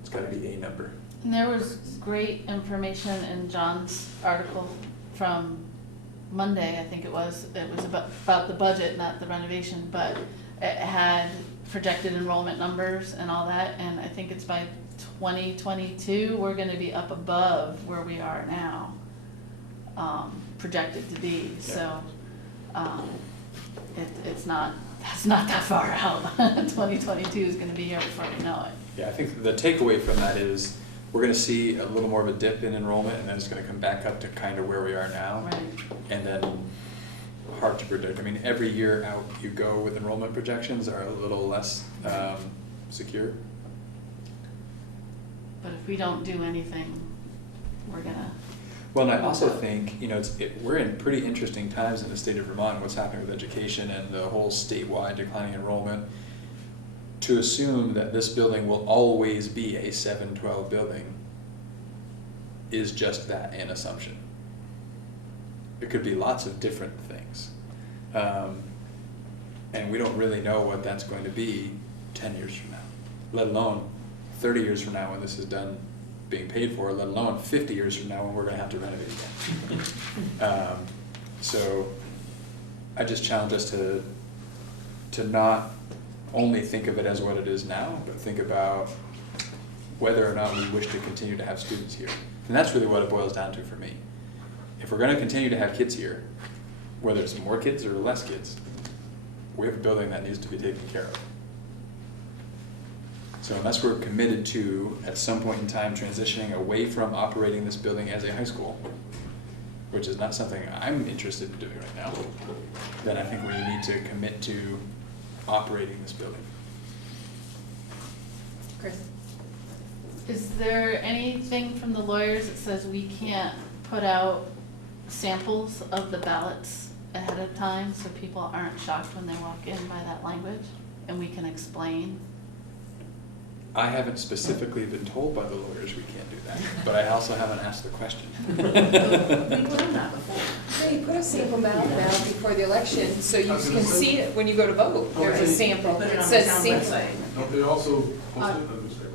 It's got to be a number. And there was great information in John's article from Monday, I think it was. It was about the budget, not the renovation, but it had projected enrollment numbers and all that, and I think it's by 2022, we're gonna be up above where we are now, projected to be, so, that's not that far out. 2022 is gonna be here before we know it. Yeah, I think the takeaway from that is we're going to see a little more of a dip in enrollment, and then it's going to come back up to kind of where we are now. Right. And then hard to predict. I mean, every year out you go with enrollment projections are a little less secure. But if we don't do anything, we're gonna. Well, and I also think, you know, we're in pretty interesting times in the state of Vermont, what's happening with education and the whole statewide declining enrollment. To assume that this building will always be a 7-12 building is just that, an assumption. It could be lots of different things. And we don't really know what that's going to be 10 years from now, let alone 30 years from now when this is done being paid for, let alone 50 years from now when we're going to have to renovate again. So I just challenge us to not only think of it as what it is now, but think about whether or not we wish to continue to have students here. And that's really what it boils down to for me. If we're going to continue to have kids here, whether it's more kids or less kids, we have a building that needs to be taken care of. So unless we're committed to, at some point in time, transitioning away from operating this building as a high school, which is not something I'm interested in doing right now, then I think we need to commit to operating this building. Chris? Is there anything from the lawyers that says we can't put out samples of the ballots ahead of time so people aren't shocked when they walk in by that language, and we can explain? I haven't specifically been told by the lawyers we can't do that, but I also haven't asked the question. We've learned that before. Yeah, you put a sample ballot out before the election, so you can see it when you go to vote. There's a sample. Put it It on the says town sample. website. Don't they also post it in the newspaper?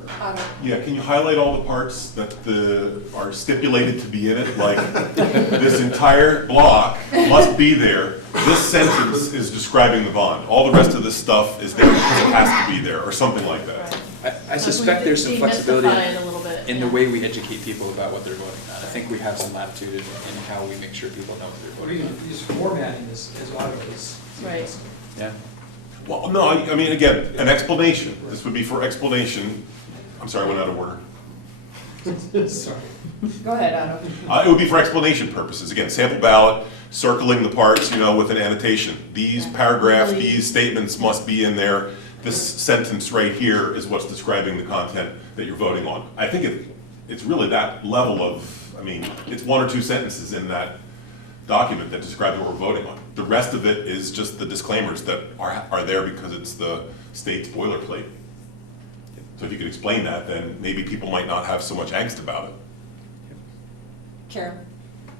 Yeah, can you highlight all the parts that are stipulated to be in it? Like, this entire block must be there. This sentence is describing the bond. All the rest of this stuff is there because it has to be there, or something like that. I suspect there's some flexibility Demystify it a little bit, in the yeah. way we educate people about what they're voting on. I think we have some latitude in how we make sure people know what they're What are you, voting on. just formatting this as auto is. Right. Yeah. Well, no, I mean, again, an explanation. This would be for explanation. I'm sorry, I went out of order. Sorry. Go ahead, Otto. It would be for explanation purposes. Again, sample ballot, circling the parts, with an annotation. These paragraphs, Really- these statements must be in there. This sentence right here is what's describing the content that you're voting on. I think it's really that level of, it's one or two sentences in that document that describes what we're voting on. The rest of it is just the disclaimers that are there because it's the state's boilerplate. So if you could explain that, then maybe people might not have so much angst about it. Karen?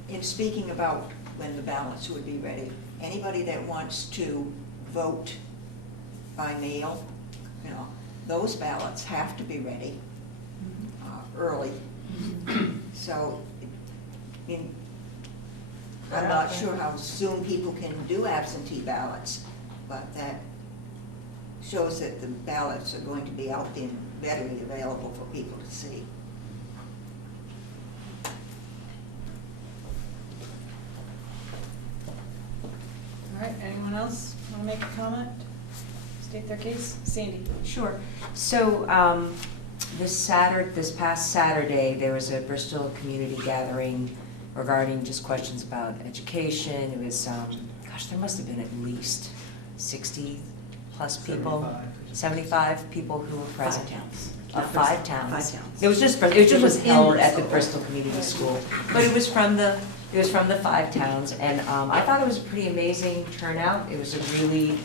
In speaking about when the ballots would be ready, anybody that wants to vote by mail, those ballots have to be ready early. So, I'm not sure how soon people can do absentee ballots, but that shows that the ballots are going to be out there readily available for people to see. All right, anyone else want to make a comment? State their case? Sandy? Sure. So, this past Saturday, there was a Bristol community gathering regarding just questions about education. It was, there must have been at least 60+ people. 75 people who were present. 5 towns. 5 towns. 5 towns. It was just held at the Bristol Community School, but it was from the 5 towns, and I thought it was a pretty amazing turnout. It was a really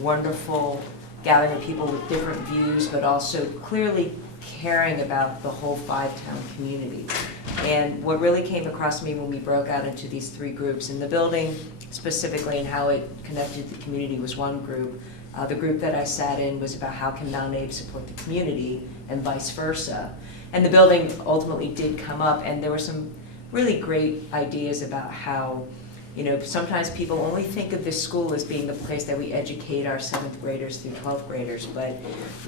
wonderful gathering of people with different views, but also clearly caring about the whole 5-town community. And what really came across me when we broke out into these 3 groups in the building, specifically, and how it connected the community was one group. The group that I sat in was about how can Mount Abe support the community and vice versa. And the building ultimately did come up, and there were some really great ideas about how, sometimes people only think of this school as being the place that we educate our 7th graders through 12th graders, but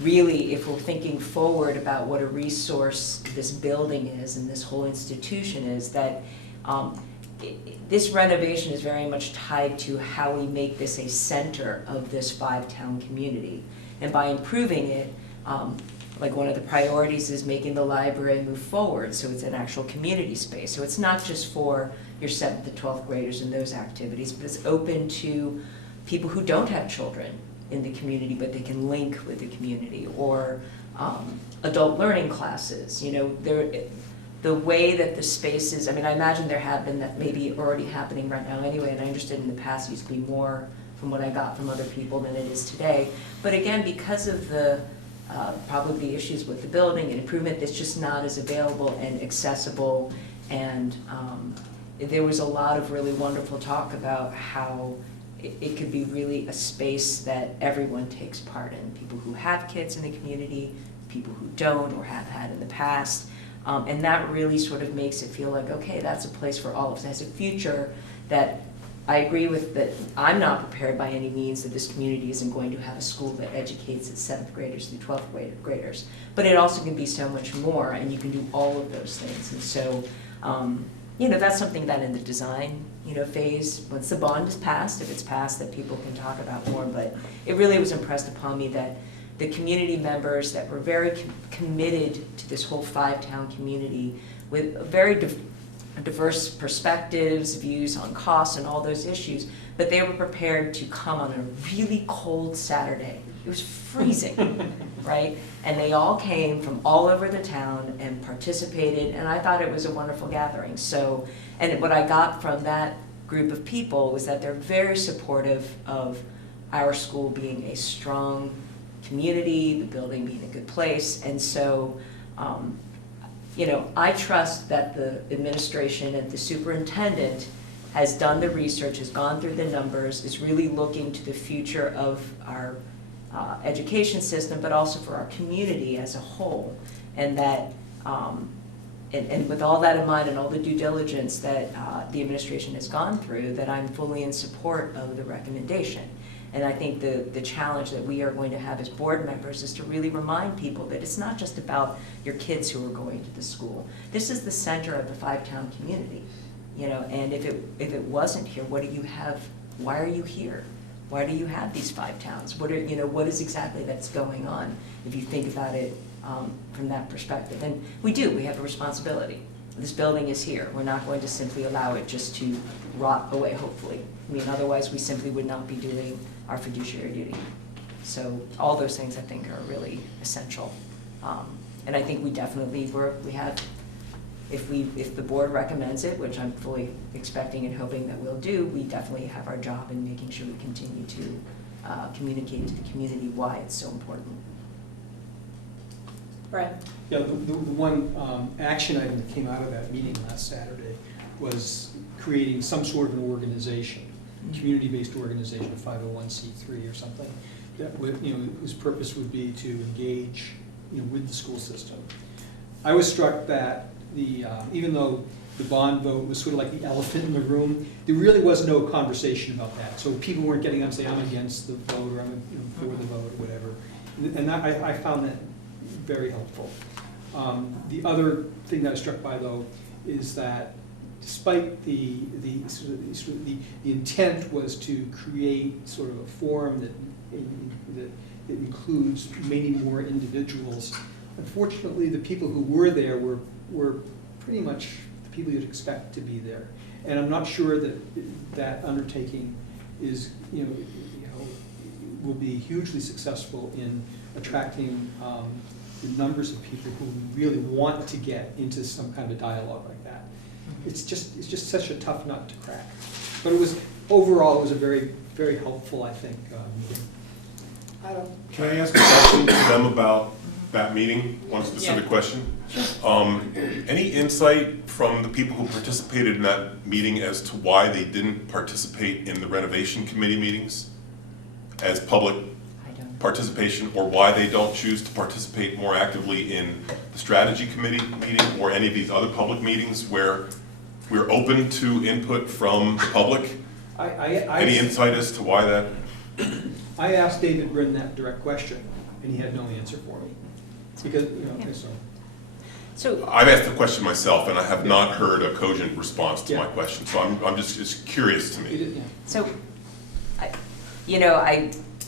really, if we're thinking forward about what a resource this building is and this whole institution is, that this renovation is very much tied to how we make this a center of this 5-town community. And by improving it, like one of the priorities is making the library move forward, so it's an actual community space. So it's not just for your 7th to 12th graders and those activities, but it's open to people who don't have children in the community, but they can link with the community, or adult learning classes. The way that the spaces, I imagine there have been that maybe already happening right now anyway, and I understood in the past it used to be more from what I got from other people than it is today. But again, because of the probably issues with the building and improvement, that's just not as available and accessible. And there was a lot of really wonderful talk about how it could be really a space that everyone takes part in. People who have kids in the community, people who don't or have had in the past. And that really sort of makes it feel like, okay, that's a place for all of us. It has a future that I agree with, that I'm not prepared by any means that this community isn't going to have a school that educates its 7th graders through 12th graders. But it also can be so much more, and you can do all of those things. And so, that's something that in the design, phase, once the bond is passed, if it's passed, that people can talk about more. But it really was impressed upon me that the community members that were very committed to this whole 5-town community with very diverse perspectives, views on costs and all those issues, but they were prepared to come on a really cold Saturday. It was freezing, right? And they all came from all over the town and participated, and I thought it was a wonderful gathering. So, and what I got from that group of people was that they're very supportive of our school being a strong community, the building being a good place. And so, you know, I trust that the administration and the superintendent has done the research, has gone through the numbers, is really looking to the future of our education system, but also for our community as a whole. And that, and with all that in mind and all the due diligence that the administration has gone through, that I'm fully in support of the recommendation. And I think the challenge that we are going to have as board members is to really remind people that it's not just about your kids who are going to the school. This is the center of the five-town community, you know, and if it wasn't here, what do you have, why are you here? Why do you have these five towns? What are, you know, what is exactly that's going on if you think about it from that perspective? And we have a responsibility. This building is here. We're not going to simply allow it just to rot away, hopefully. I mean, otherwise we simply would not be doing our fiduciary duty. So all those things I think are really essential. And I think we definitely, we have, if the board recommends it, which I'm fully expecting and hoping that we'll do, we definitely have our job in making sure we continue to communicate to the community why it's so important. Brad? Yeah, the one action item that came out of that meeting last Saturday was creating some sort of an organization, community-based organization, 501c3 or something, that would, you know, whose purpose would be to engage, you know, with the school system. I was struck that even though the bond vote was sort of like the elephant in the room, there really was no conversation about that. So people weren't getting up and saying, I'm against the vote, or I'm for the vote, or whatever. And I found that very helpful. The other thing that I was struck by, though, is that despite the intent was to create sort of a forum that includes many more individuals, unfortunately, the people who were there were pretty much the people you'd expect to be there. And I'm not sure that undertaking is, will be hugely successful in attracting the numbers of people who really want to get into some kind of dialogue like that. It's just such a tough nut to crack. But overall, it was a very, very helpful, I think, meeting. Can I ask a question to them about that meeting? One specific question? Any insight from the people who participated in that meeting as to why they didn't participate in the renovation committee meetings as public participation, or why they don't choose to participate more actively in the strategy committee meeting or any of these other public meetings where we're open to input from the public? Any insight as to why that? I asked David Brin that direct question, and he had no answer for me. Because, So I've asked the question myself, and I have not heard a cogent response to my question. So I'm just, it's curious to me. So,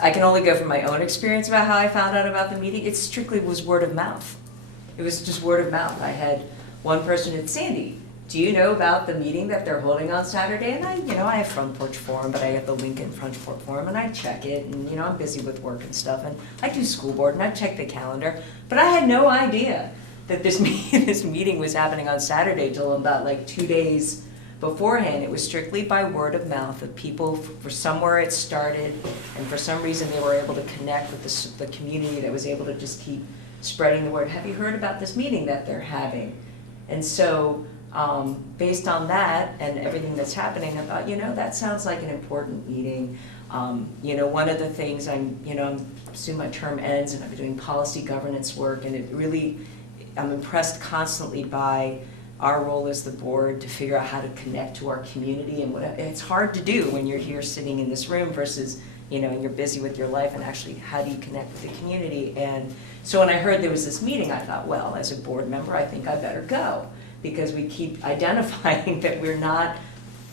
I can only go from my own experience about how I found out about the meeting. It strictly was word of mouth. It was just word of mouth. I had one person at Sandy, do you know about the meeting that they're holding on Saturday? And I have Front Porch Forum, but I have the Lincoln Front Porch Forum, and I check it, and I'm busy with work and stuff, and I do school board, and I check the calendar, but I had no idea that this meeting was happening on Saturday till about like 2 days beforehand. It was strictly by word of mouth of people, for somewhere it started, and for some reason they were able to connect with the community that was able to just keep spreading the word. Have you heard about this meeting that they're having? And so, based on that and everything that's happening, I thought, that sounds like an important meeting. One of the things soon my term ends and I've been doing policy governance work, and I'm impressed constantly by our role as the board to figure out how to connect to our community, and it's hard to do when you're here sitting in this room versus, and you're busy with your life, and actually how do you connect with the community? And so when I heard there was this meeting, I thought, well, as a board member, I think I better go, because we keep identifying that we're not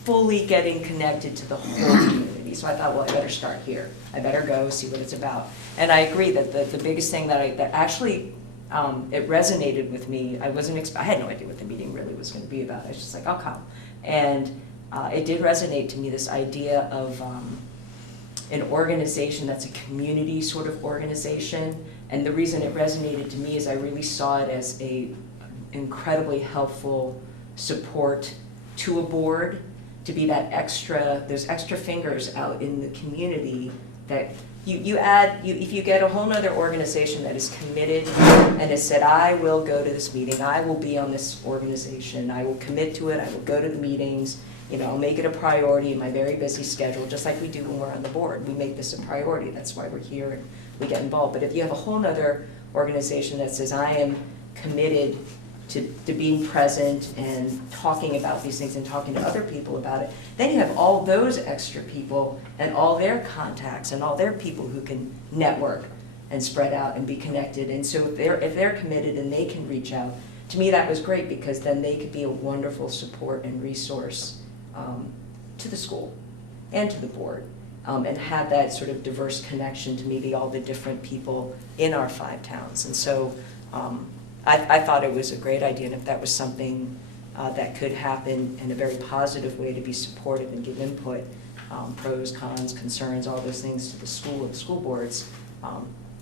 fully getting connected to the whole community. So I thought, well, I better start here. I better go see what it's about. And I agree that the biggest thing that actually it resonated with me. I had no idea what the meeting really was going to be about. I was just like, I'll come. And it did resonate to me, this idea of an organization that's a community sort of organization. And the reason it resonated to me is I really saw it as a incredibly helpful support to a board, to be that those extra fingers out in the community that if you get a whole nother organization that is committed and has said, I will go to this meeting, I will be on this organization, I will commit to it, I will go to the meetings, I'll make it a priority in my very busy schedule, just like we do when we're on the board. We make this a priority, that's why we're here and we get involved. But if you have a whole nother organization that says, I am committed to being present and talking about these things and talking to other people about it, then you have all those extra people and all their contacts and all their people who can network and spread out and be connected. And so if they're committed and they can reach out, to me that was great, because then they could be a wonderful support and resource to the school and to the board, and have that sort of diverse connection to maybe all the different people in our 5 towns. And so I thought it was a great idea, and if that was something that could happen in a very positive way to be supportive and give input, pros, cons, concerns, all those things to the school boards,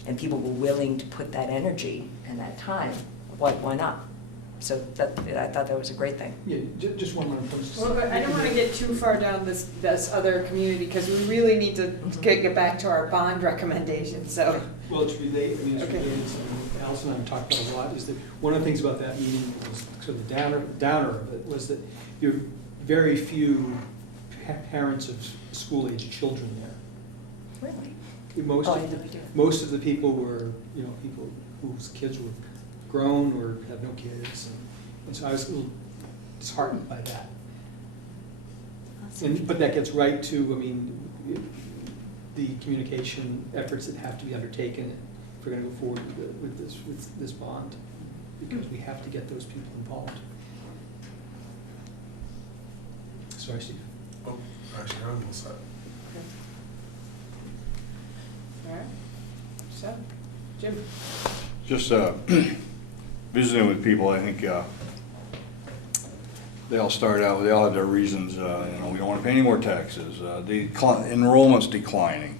and people were willing to put that energy and that time, why not? So I thought that was a great thing. Yeah, just one more point. Well, I don't want to get too far down this other community, because we really need to get back to our bond recommendation, so. Well, it's related, it's Okay. related, something Allison and I have talked about a lot, is that one of the things about that meeting was sort of the downer of it, was that there are very few parents of school-age children there. Really? Most, Oh, I didn't do it. most of the people were, people whose kids were grown or have no kids, and so I was a little disheartened by that. But that gets right to, the communication efforts that have to be undertaken if we're gonna go forward with this bond, because we have to get those people involved. Sorry, Steve. Oh, actually, I'm all set. All right, so, Jim? Just visiting with people, I think they all start out, they all have their reasons, we don't want to pay any more taxes, the enrollment's declining,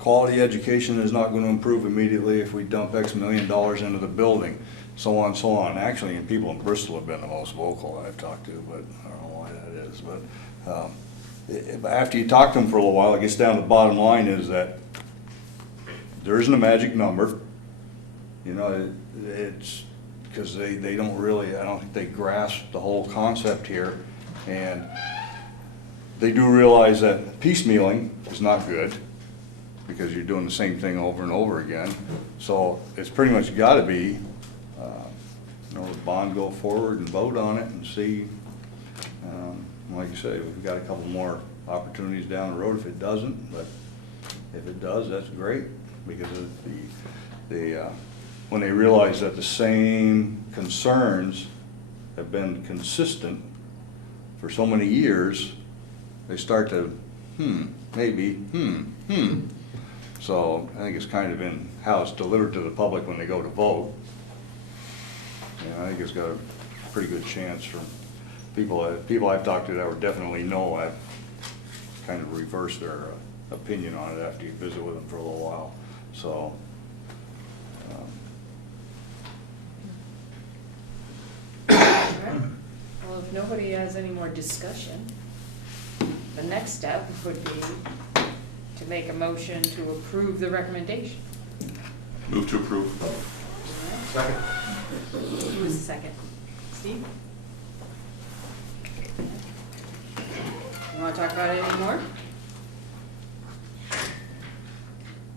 quality education is not going to improve immediately if we dump X million dollars into the building, so on and so on. Actually, people in Bristol have been the most vocal I've talked to, but I don't know why that is. But after you talk to them for a little while, it gets down to the bottom line is that there isn't a magic number. It's because they don't really, I don't think they grasp the whole concept here. And they do realize that piecemealing is not good, because you're doing the same thing over and over again. So it's pretty much got to be, the bond, go forward and vote on it and see. Like you say, we've got a couple more opportunities down the road if it doesn't, but if it does, that's great, because of when they realize that the same concerns have been consistent for so many years, they start to, maybe, So I think it's kind of in how it's delivered to the public when they go to vote. I think it's got a pretty good chance for people I've talked to that were definitely no, I've kind of reversed their opinion on it after you visit with them for a little while. So. Well, if nobody has any more discussion, the next step would be to make a motion to approve the recommendation. Move to approve. Second. Who was the second? Steve? You want to talk about it anymore?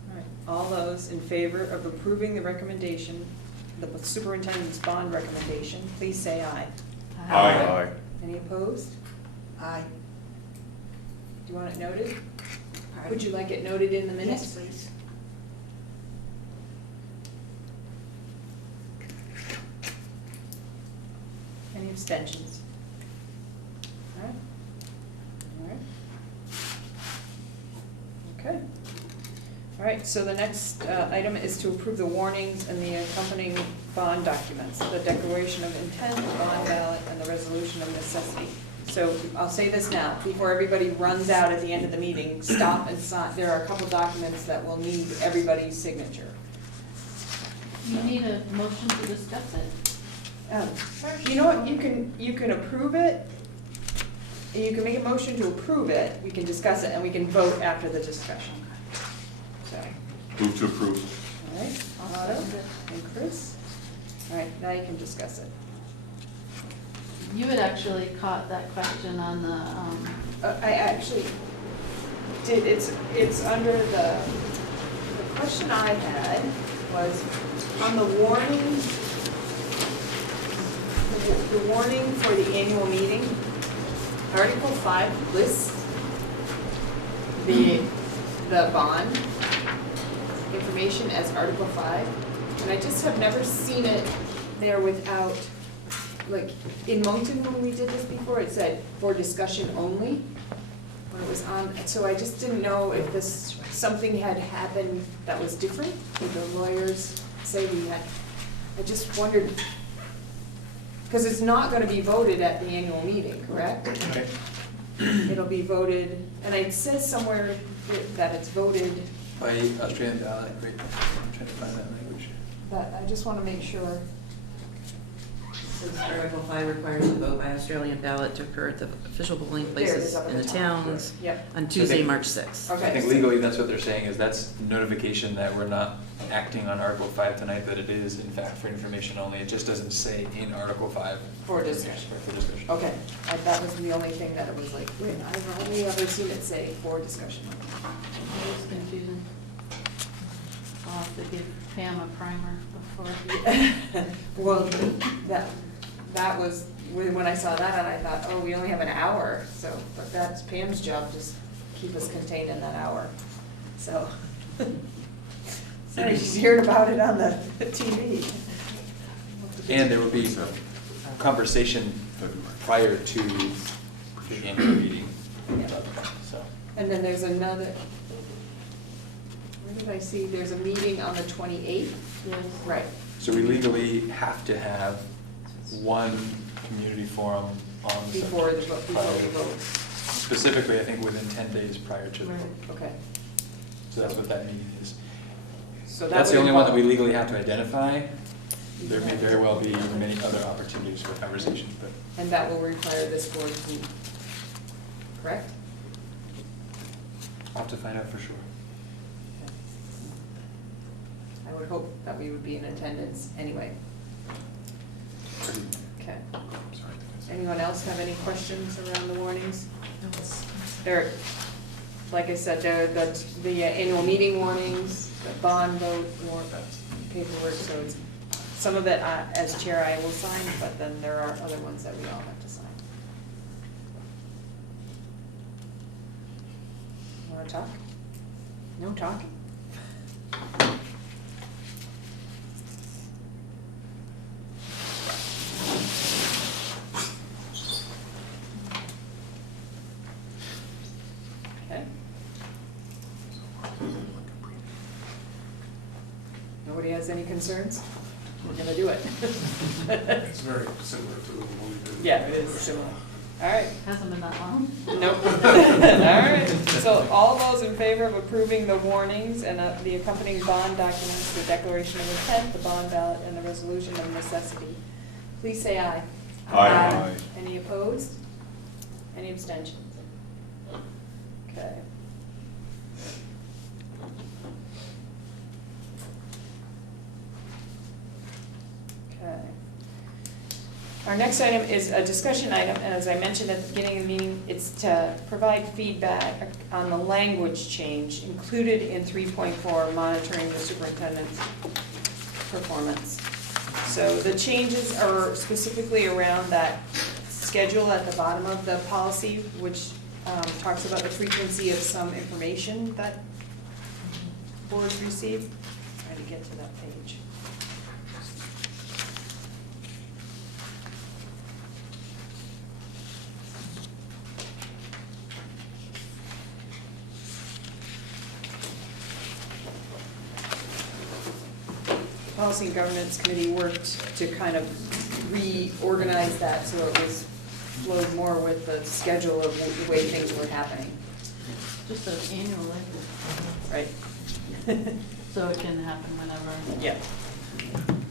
All right, all those in favor of approving the recommendation, the superintendent's bond recommendation, please say aye. Aye. Any opposed? Aye. Do you want it noted? Pardon? Would you like it noted in the minutes? Yes, please. Any abstentions? All right. All right. Okay. All right, so the next item is to approve the warnings and the accompanying bond documents, the declaration of intent, the bond ballot, and the resolution of necessity. So I'll say this now, before everybody runs out at the end of the meeting, stop and sign. There are a couple documents that will need everybody's signature. You need a motion to discuss it. You know what, you can approve it, you can make a motion to approve it, we can discuss it, and we can vote after the discussion. Move to approve. All right, Otto and Chris. All right, now you can discuss it. You had actually caught that question on the, I actually did, it's under the question I had was on the warning, the warning for the annual meeting, Article 5 lists the bond information as Article 5, and I just have never seen it there without, like, in Moncton when we did this before, it said for discussion only, when it was on, so I just didn't know if this, something had happened that was different, did the lawyers say we had, I just wondered, because it's not gonna be voted at the annual meeting, correct? Right. It'll be voted, and it says somewhere that it's voted, By Australian ballot, great, I'm trying to find that language. but I just wanna make sure. Says Article 5 requires a vote by Australian ballot to occur at the official polling There it is places up at in the the top. towns Yep, on So Tuesday, they- March 6th. okay. I think legally, that's what they're saying, is that's notification that we're not acting on Article 5 tonight, that it is in fact for information only. It just doesn't say in Article 5. For discussion. For discussion. Okay, that was the only thing that it was like, wait, I've only ever seen it say for discussion. it was confusing. I'll have to give Pam a primer before. Well, that was, when I saw that, and I thought, oh, we only have an hour, so, but that's Pam's job, just keep us contained in that hour, so. Sorry, she's hearing about it on the TV. And there will be conversation prior to the annual meeting. Yeah. So, And then there's another, where did I see, there's a meeting on the 28th? Yes. Right, so we legally have to have one community forum on the before the subject. vote, before the vote. Specifically, I think within 10 days prior to the vote. Okay, So that's what that meeting is. so that That's the would only one that we involve- legally have to identify. There may very well be many other opportunities for conversation, but And that will require this board to meet, correct? I'll have to find out for sure. I would hope that we would be in attendance anyway. Okay. Sorry. Anyone else have any questions around the warnings? There, like I said, the annual meeting warnings, the bond vote, paperwork, so it's, some of it, as chair, I will sign, but then there are other ones that we all have to sign. Want to talk? No talking? Okay. Nobody has any concerns? We're gonna do it. It's very similar to the one we did. Yeah, it is similar. All right. Hasn't been that long. Nope. All right. So all those in favor of approving the warnings and the accompanying bond documents, the declaration of intent, the bond ballot, and the resolution of necessity, please say aye. Aye. Aye. Any opposed? Any abstentions? Okay. Okay. Our next item is a discussion item, and as I mentioned at the beginning of the meeting, it's to provide feedback on the language change included in 3.4, monitoring the superintendent's performance. So the changes are specifically around that schedule at the bottom of the policy, which talks about the frequency of some information that boards receive. Try to get to that page. Policy and Governance Committee worked to kind of reorganize that so it was flowed more with the schedule of the way things were happening, Just an annual, right? so it can happen whenever. Yeah.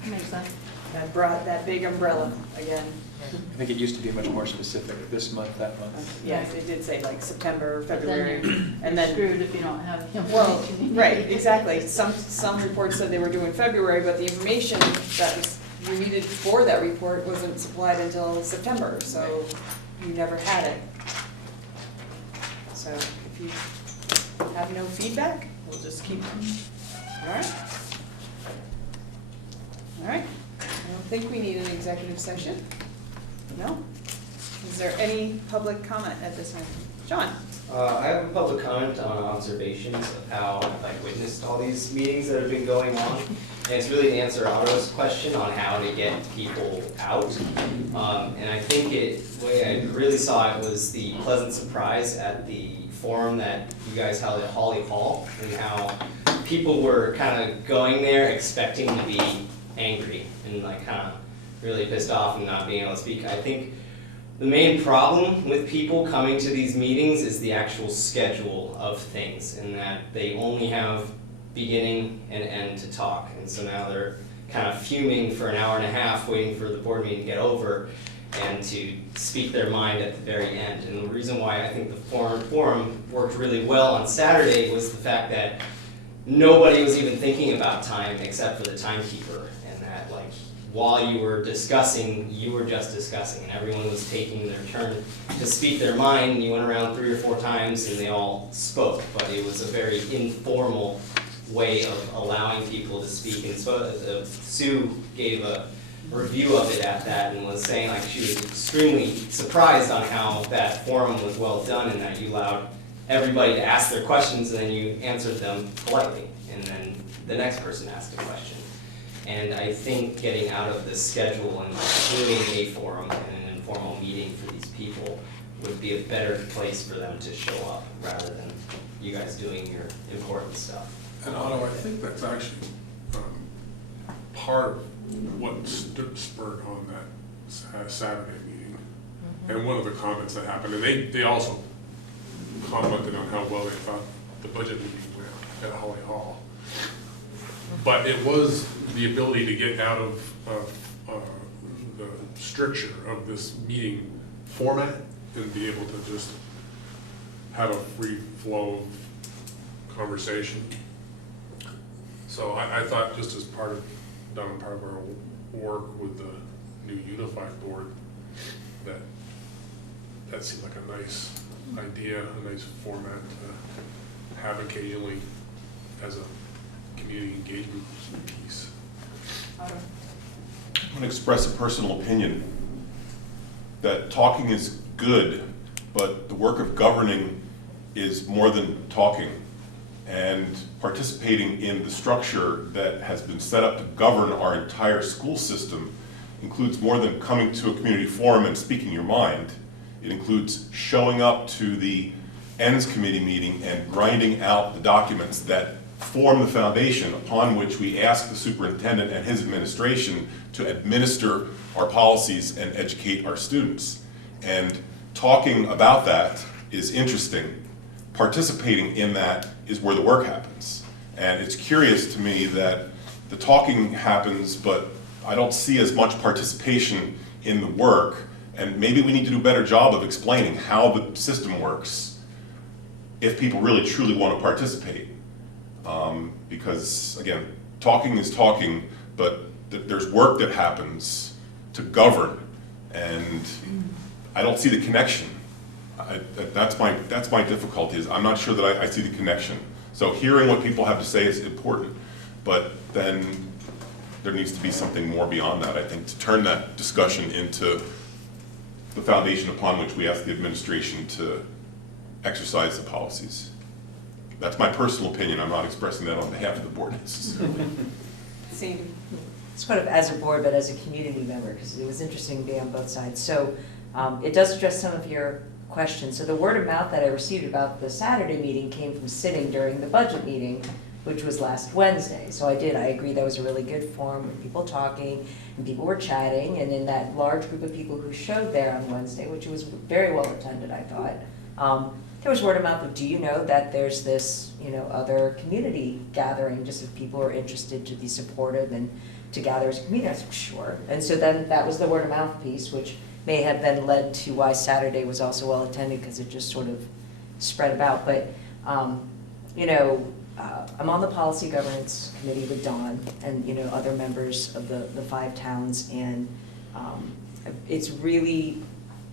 Makes sense. that big umbrella again. I think it used to be much more specific, this month, that month. Yes, it did say like September, But then February, and you're then, screwed if you don't have the well, information you right, need. exactly. Some reports said they were due in February, but the information that was, you needed for that report wasn't supplied until September, so you never had it. So if you have no feedback, we'll just keep, all right? All right, I don't think we need an executive session. No? Is there any public comment at this time? John? I have a public comment on observations of how I've witnessed all these meetings that have been going on. And it's really to answer Otto's question on how to get people out. And I think the way I really saw it was the pleasant surprise at the forum that you guys held at Holly Hall, and how people were kind of going there expecting to be angry and like kind of really pissed off and not being able to speak. I think the main problem with people coming to these meetings is the actual schedule of things, and that they only have beginning and end to talk. And so now they're kind of fuming for an hour and a half waiting for the board meeting to get over and to speak their mind at the very end. And the reason why I think the forum worked really well on Saturday was the fact that nobody was even thinking about time except for the timekeeper, and that like while you were discussing, you were just discussing, and everyone was taking their turn to speak their mind, and you went around 3 or 4 times and they all spoke, but it was a very informal way of allowing people to speak. And so Sue gave a review of it at that and was saying like she was extremely surprised on how that forum was well done, and that you allowed everybody to ask their questions and then you answered them politely, and then the next person asked a question. And I think getting out of the schedule and doing a forum and an informal meeting for these people would be a better place for them to show up, rather than you guys doing your important stuff. And Otto, I think that's actually part of what spurred on that Saturday meeting. And one of the comments that happened, and they also commented on how well they thought the budget meeting went at Holly Hall. But it was the ability to get out of the stricture of this meeting format and be able to just have a free flow of conversation. So I thought, just as part of our work with the new unified board, that seemed like a nice idea, a nice format to have occasionally as a community engagement piece. I'm going to express a personal opinion that talking is good, but the work of governing is more than talking. And participating in the structure that has been set up to govern our entire school system includes more than coming to a community forum and speaking your mind. It includes showing up to the ends committee meeting and grinding out the documents that form the foundation upon which we ask the superintendent and his administration to administer our policies and educate our students. And talking about that is interesting. Participating in that is where the work happens. And it's curious to me that the talking happens, but I don't see as much participation in the work. And maybe we need to do a better job of explaining how the system works if people really truly want to participate. Because again, talking is talking, but there's work that happens to govern, and I don't see the connection. That's my difficulty, is I'm not sure that I see the connection. So hearing what people have to say is important, but then there needs to be something more beyond that, I think, to turn that discussion into the foundation upon which we ask the administration to exercise the policies. That's my personal opinion. I'm not expressing that on behalf of the board necessarily. Same. Sort of as a board, but as a community member, because it was interesting to be on both sides. So it does address some of your questions. So the word of mouth that I received about the Saturday meeting came from sitting during the budget meeting, which was last Wednesday. So I agree that was a really good forum with people talking and people were chatting, and in that large group of people who showed there on Wednesday, which was very well attended, I thought, there was word of mouth of, do you know that there's this, other community gathering, just if people are interested to be supportive and to gather as a community? I said, sure. And so then that was the word of mouth piece, which may have then led to why Saturday was also well attended, because it just sort of spread about. But, you know, I'm on the policy governance committee with Dawn and, you know, other members of the 5 towns, and it's really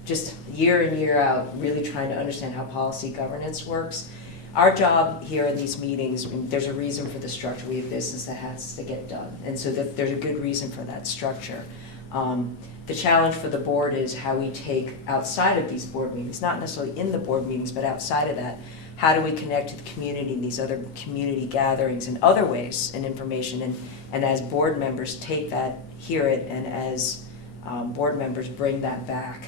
just year in, year out, really trying to understand how policy governance works. Our job here in these meetings, I mean, there's a reason for the structure. We have business that has to get done, and so there's a good reason for that structure. The challenge for the board is how we take outside of these board meetings, not necessarily in the board meetings, but outside of that, how do we connect to the community and these other community gatherings and other ways and information, and as board members take that, hear it, and as board members bring that back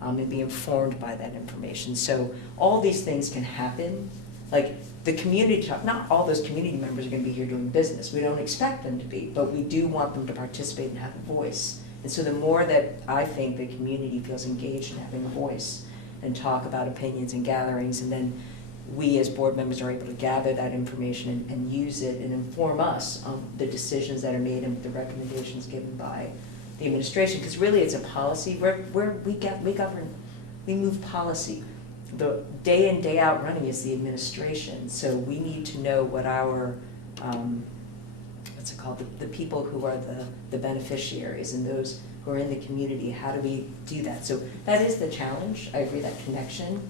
and be informed by that information. So all these things can happen. Like the community talk, not all those community members are going to be here doing business. We don't expect them to be, but we do want them to participate and have a voice. And so the more that I think the community feels engaged in having a voice and talk about opinions and gatherings, and then we as board members are able to gather that information and use it and inform us on the decisions that are made and the recommendations given by the administration, because really it's a policy where we govern, we move policy. The day in, day out running is the administration, so we need to know what our, what's it called, the people who are the beneficiaries and those who are in the community, how do we do that? So that is the challenge, I agree, that connection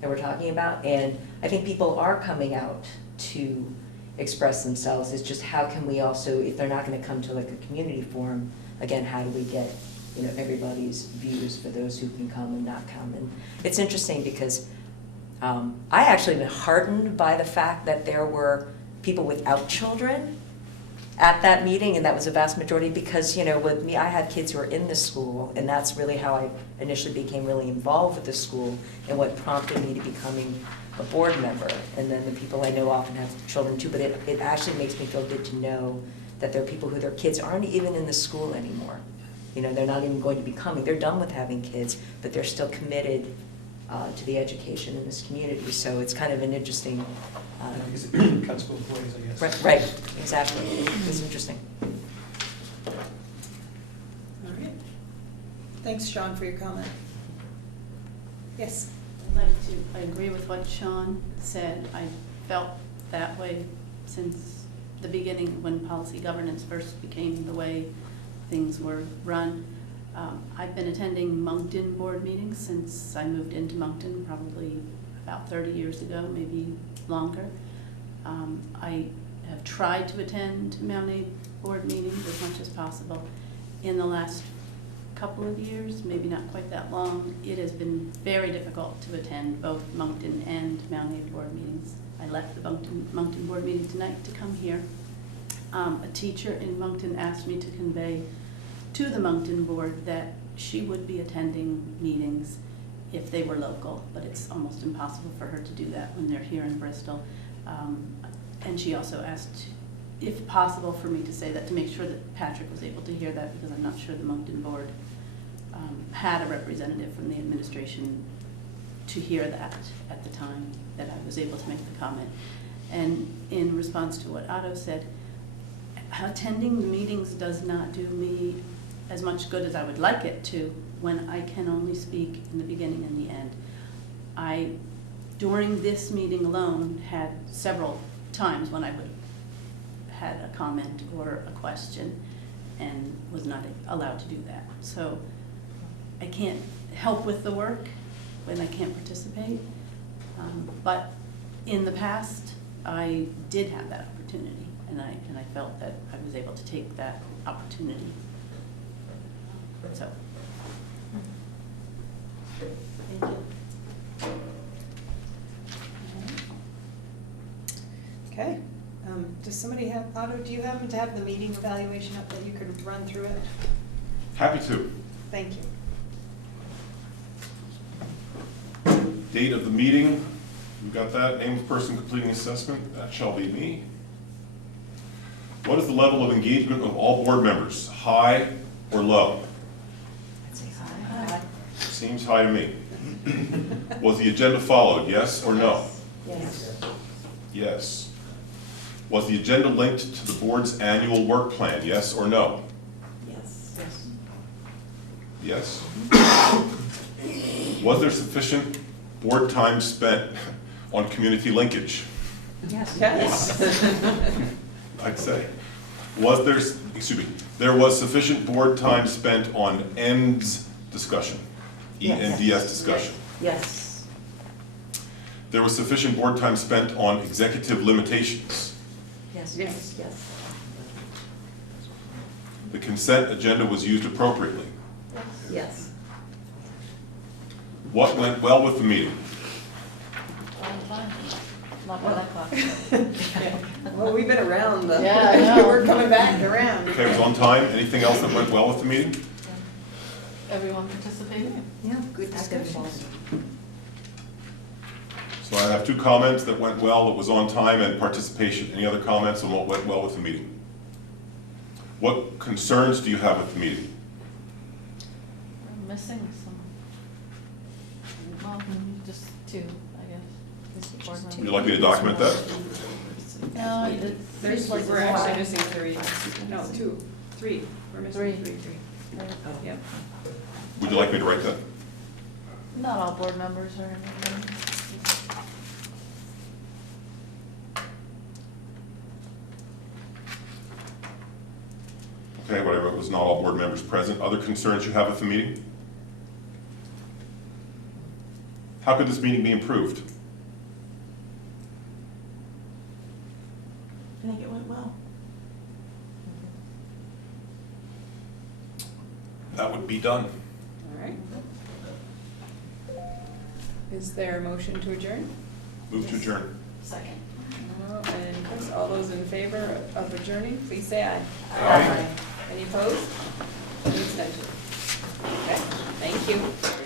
that we're talking about, and I think people are coming out to express themselves. It's just how can we also, if they're not gonna come to like a community forum, again, how do we get, you know, everybody's views for those who can come and not come? And it's interesting because I actually been heartened by the fact that there were people without children at that meeting, and that was a vast majority, because, you know, with me, I had kids who were in the school, and that's really how I initially became really involved with the school and what prompted me to becoming a board member. And then the people I know often have children too, but it actually makes me feel good to know that there are people who their kids aren't even in the school anymore. You know, they're not even going to be coming. They're done with having kids, but they're still committed to the education in this community. So it's kind of an interesting. I guess it cuts both ways, I guess. Right, exactly. It's interesting. All right. Thanks, Sean, for your comment. Yes? I'd like to, I agree with what Sean said. I felt that way since the beginning, when policy governance first became the way things were run. I've been attending Moncton board meetings since I moved into Moncton, probably about 30 years ago, maybe longer. I have tried to attend MAUSD board meetings as much as possible. In the last couple of years, maybe not quite that long, it has been very difficult to attend both Moncton and MAUSD board meetings. I left the Moncton board meeting tonight to come here. A teacher in Moncton asked me to convey to the Moncton board that she would be attending meetings if they were local, but it's almost impossible for her to do that when they're here in Bristol. And she also asked, if possible, for me to say that, to make sure that Patrick was able to hear that, because I'm not sure the Moncton board had a representative from the administration to hear that at the time that I was able to make the comment. And in response to what Otto said, attending the meetings does not do me as much good as I would like it to when I can only speak in the beginning and the end. I, during this meeting alone, had several times when I would have had a comment or a question and was not allowed to do that. So I can't help with the work when I can't participate. But in the past, I did have that opportunity, and I felt that I was able to take that opportunity. So. Thank you. Okay. Does somebody have, Otto, do you happen to have the meeting evaluation up that you could run through it? Happy to. Thank you. Date of the meeting, you got that? Name of person completing assessment, that shall be me. What is the level of engagement of all board members, high or low? I'd say hi. Seems high to me. Was the agenda followed, yes or no? Yes. Yes. Was the agenda linked to the board's annual work plan, yes or no? Yes. Was there sufficient board time spent on community linkage? Yes. I'd say. Was there, excuse me, there was sufficient board time spent on ENDS discussion? Yes. ENDS discussion. Yes. There was sufficient board time spent on executive limitations? Yes. Yes. Yes. The consent agenda was used appropriately? Yes. What went well with the meeting? Fine. Not by that clock. Well, we've been around the. Yeah, I know. We're coming back around. Okay, it was on time. Anything else that went well with the meeting? Everyone participating? Yeah, good discussions. So I have two comments that went well, it was on time, and participation. Any other comments on what went well with the meeting? What concerns do you have with the meeting? We're missing some. Well, just two, I guess. Board Would you members. like me to document that? No, it There's, seems like we're there's actually five. missing 3. No, 2, 3. We're missing Three. 3. Right. Yep. Would you like me to write that? Not all board members are in there. Okay, what I wrote was not all board members present. Other concerns you have with the meeting? How could this meeting be improved? I think it went well. That would be done. All right. Is there a motion to adjourn? Move to adjourn. Second. And Chris, all those in favor of adjourning, please say aye. Aye. Any opposed? Any abstentions? Okay, thank you.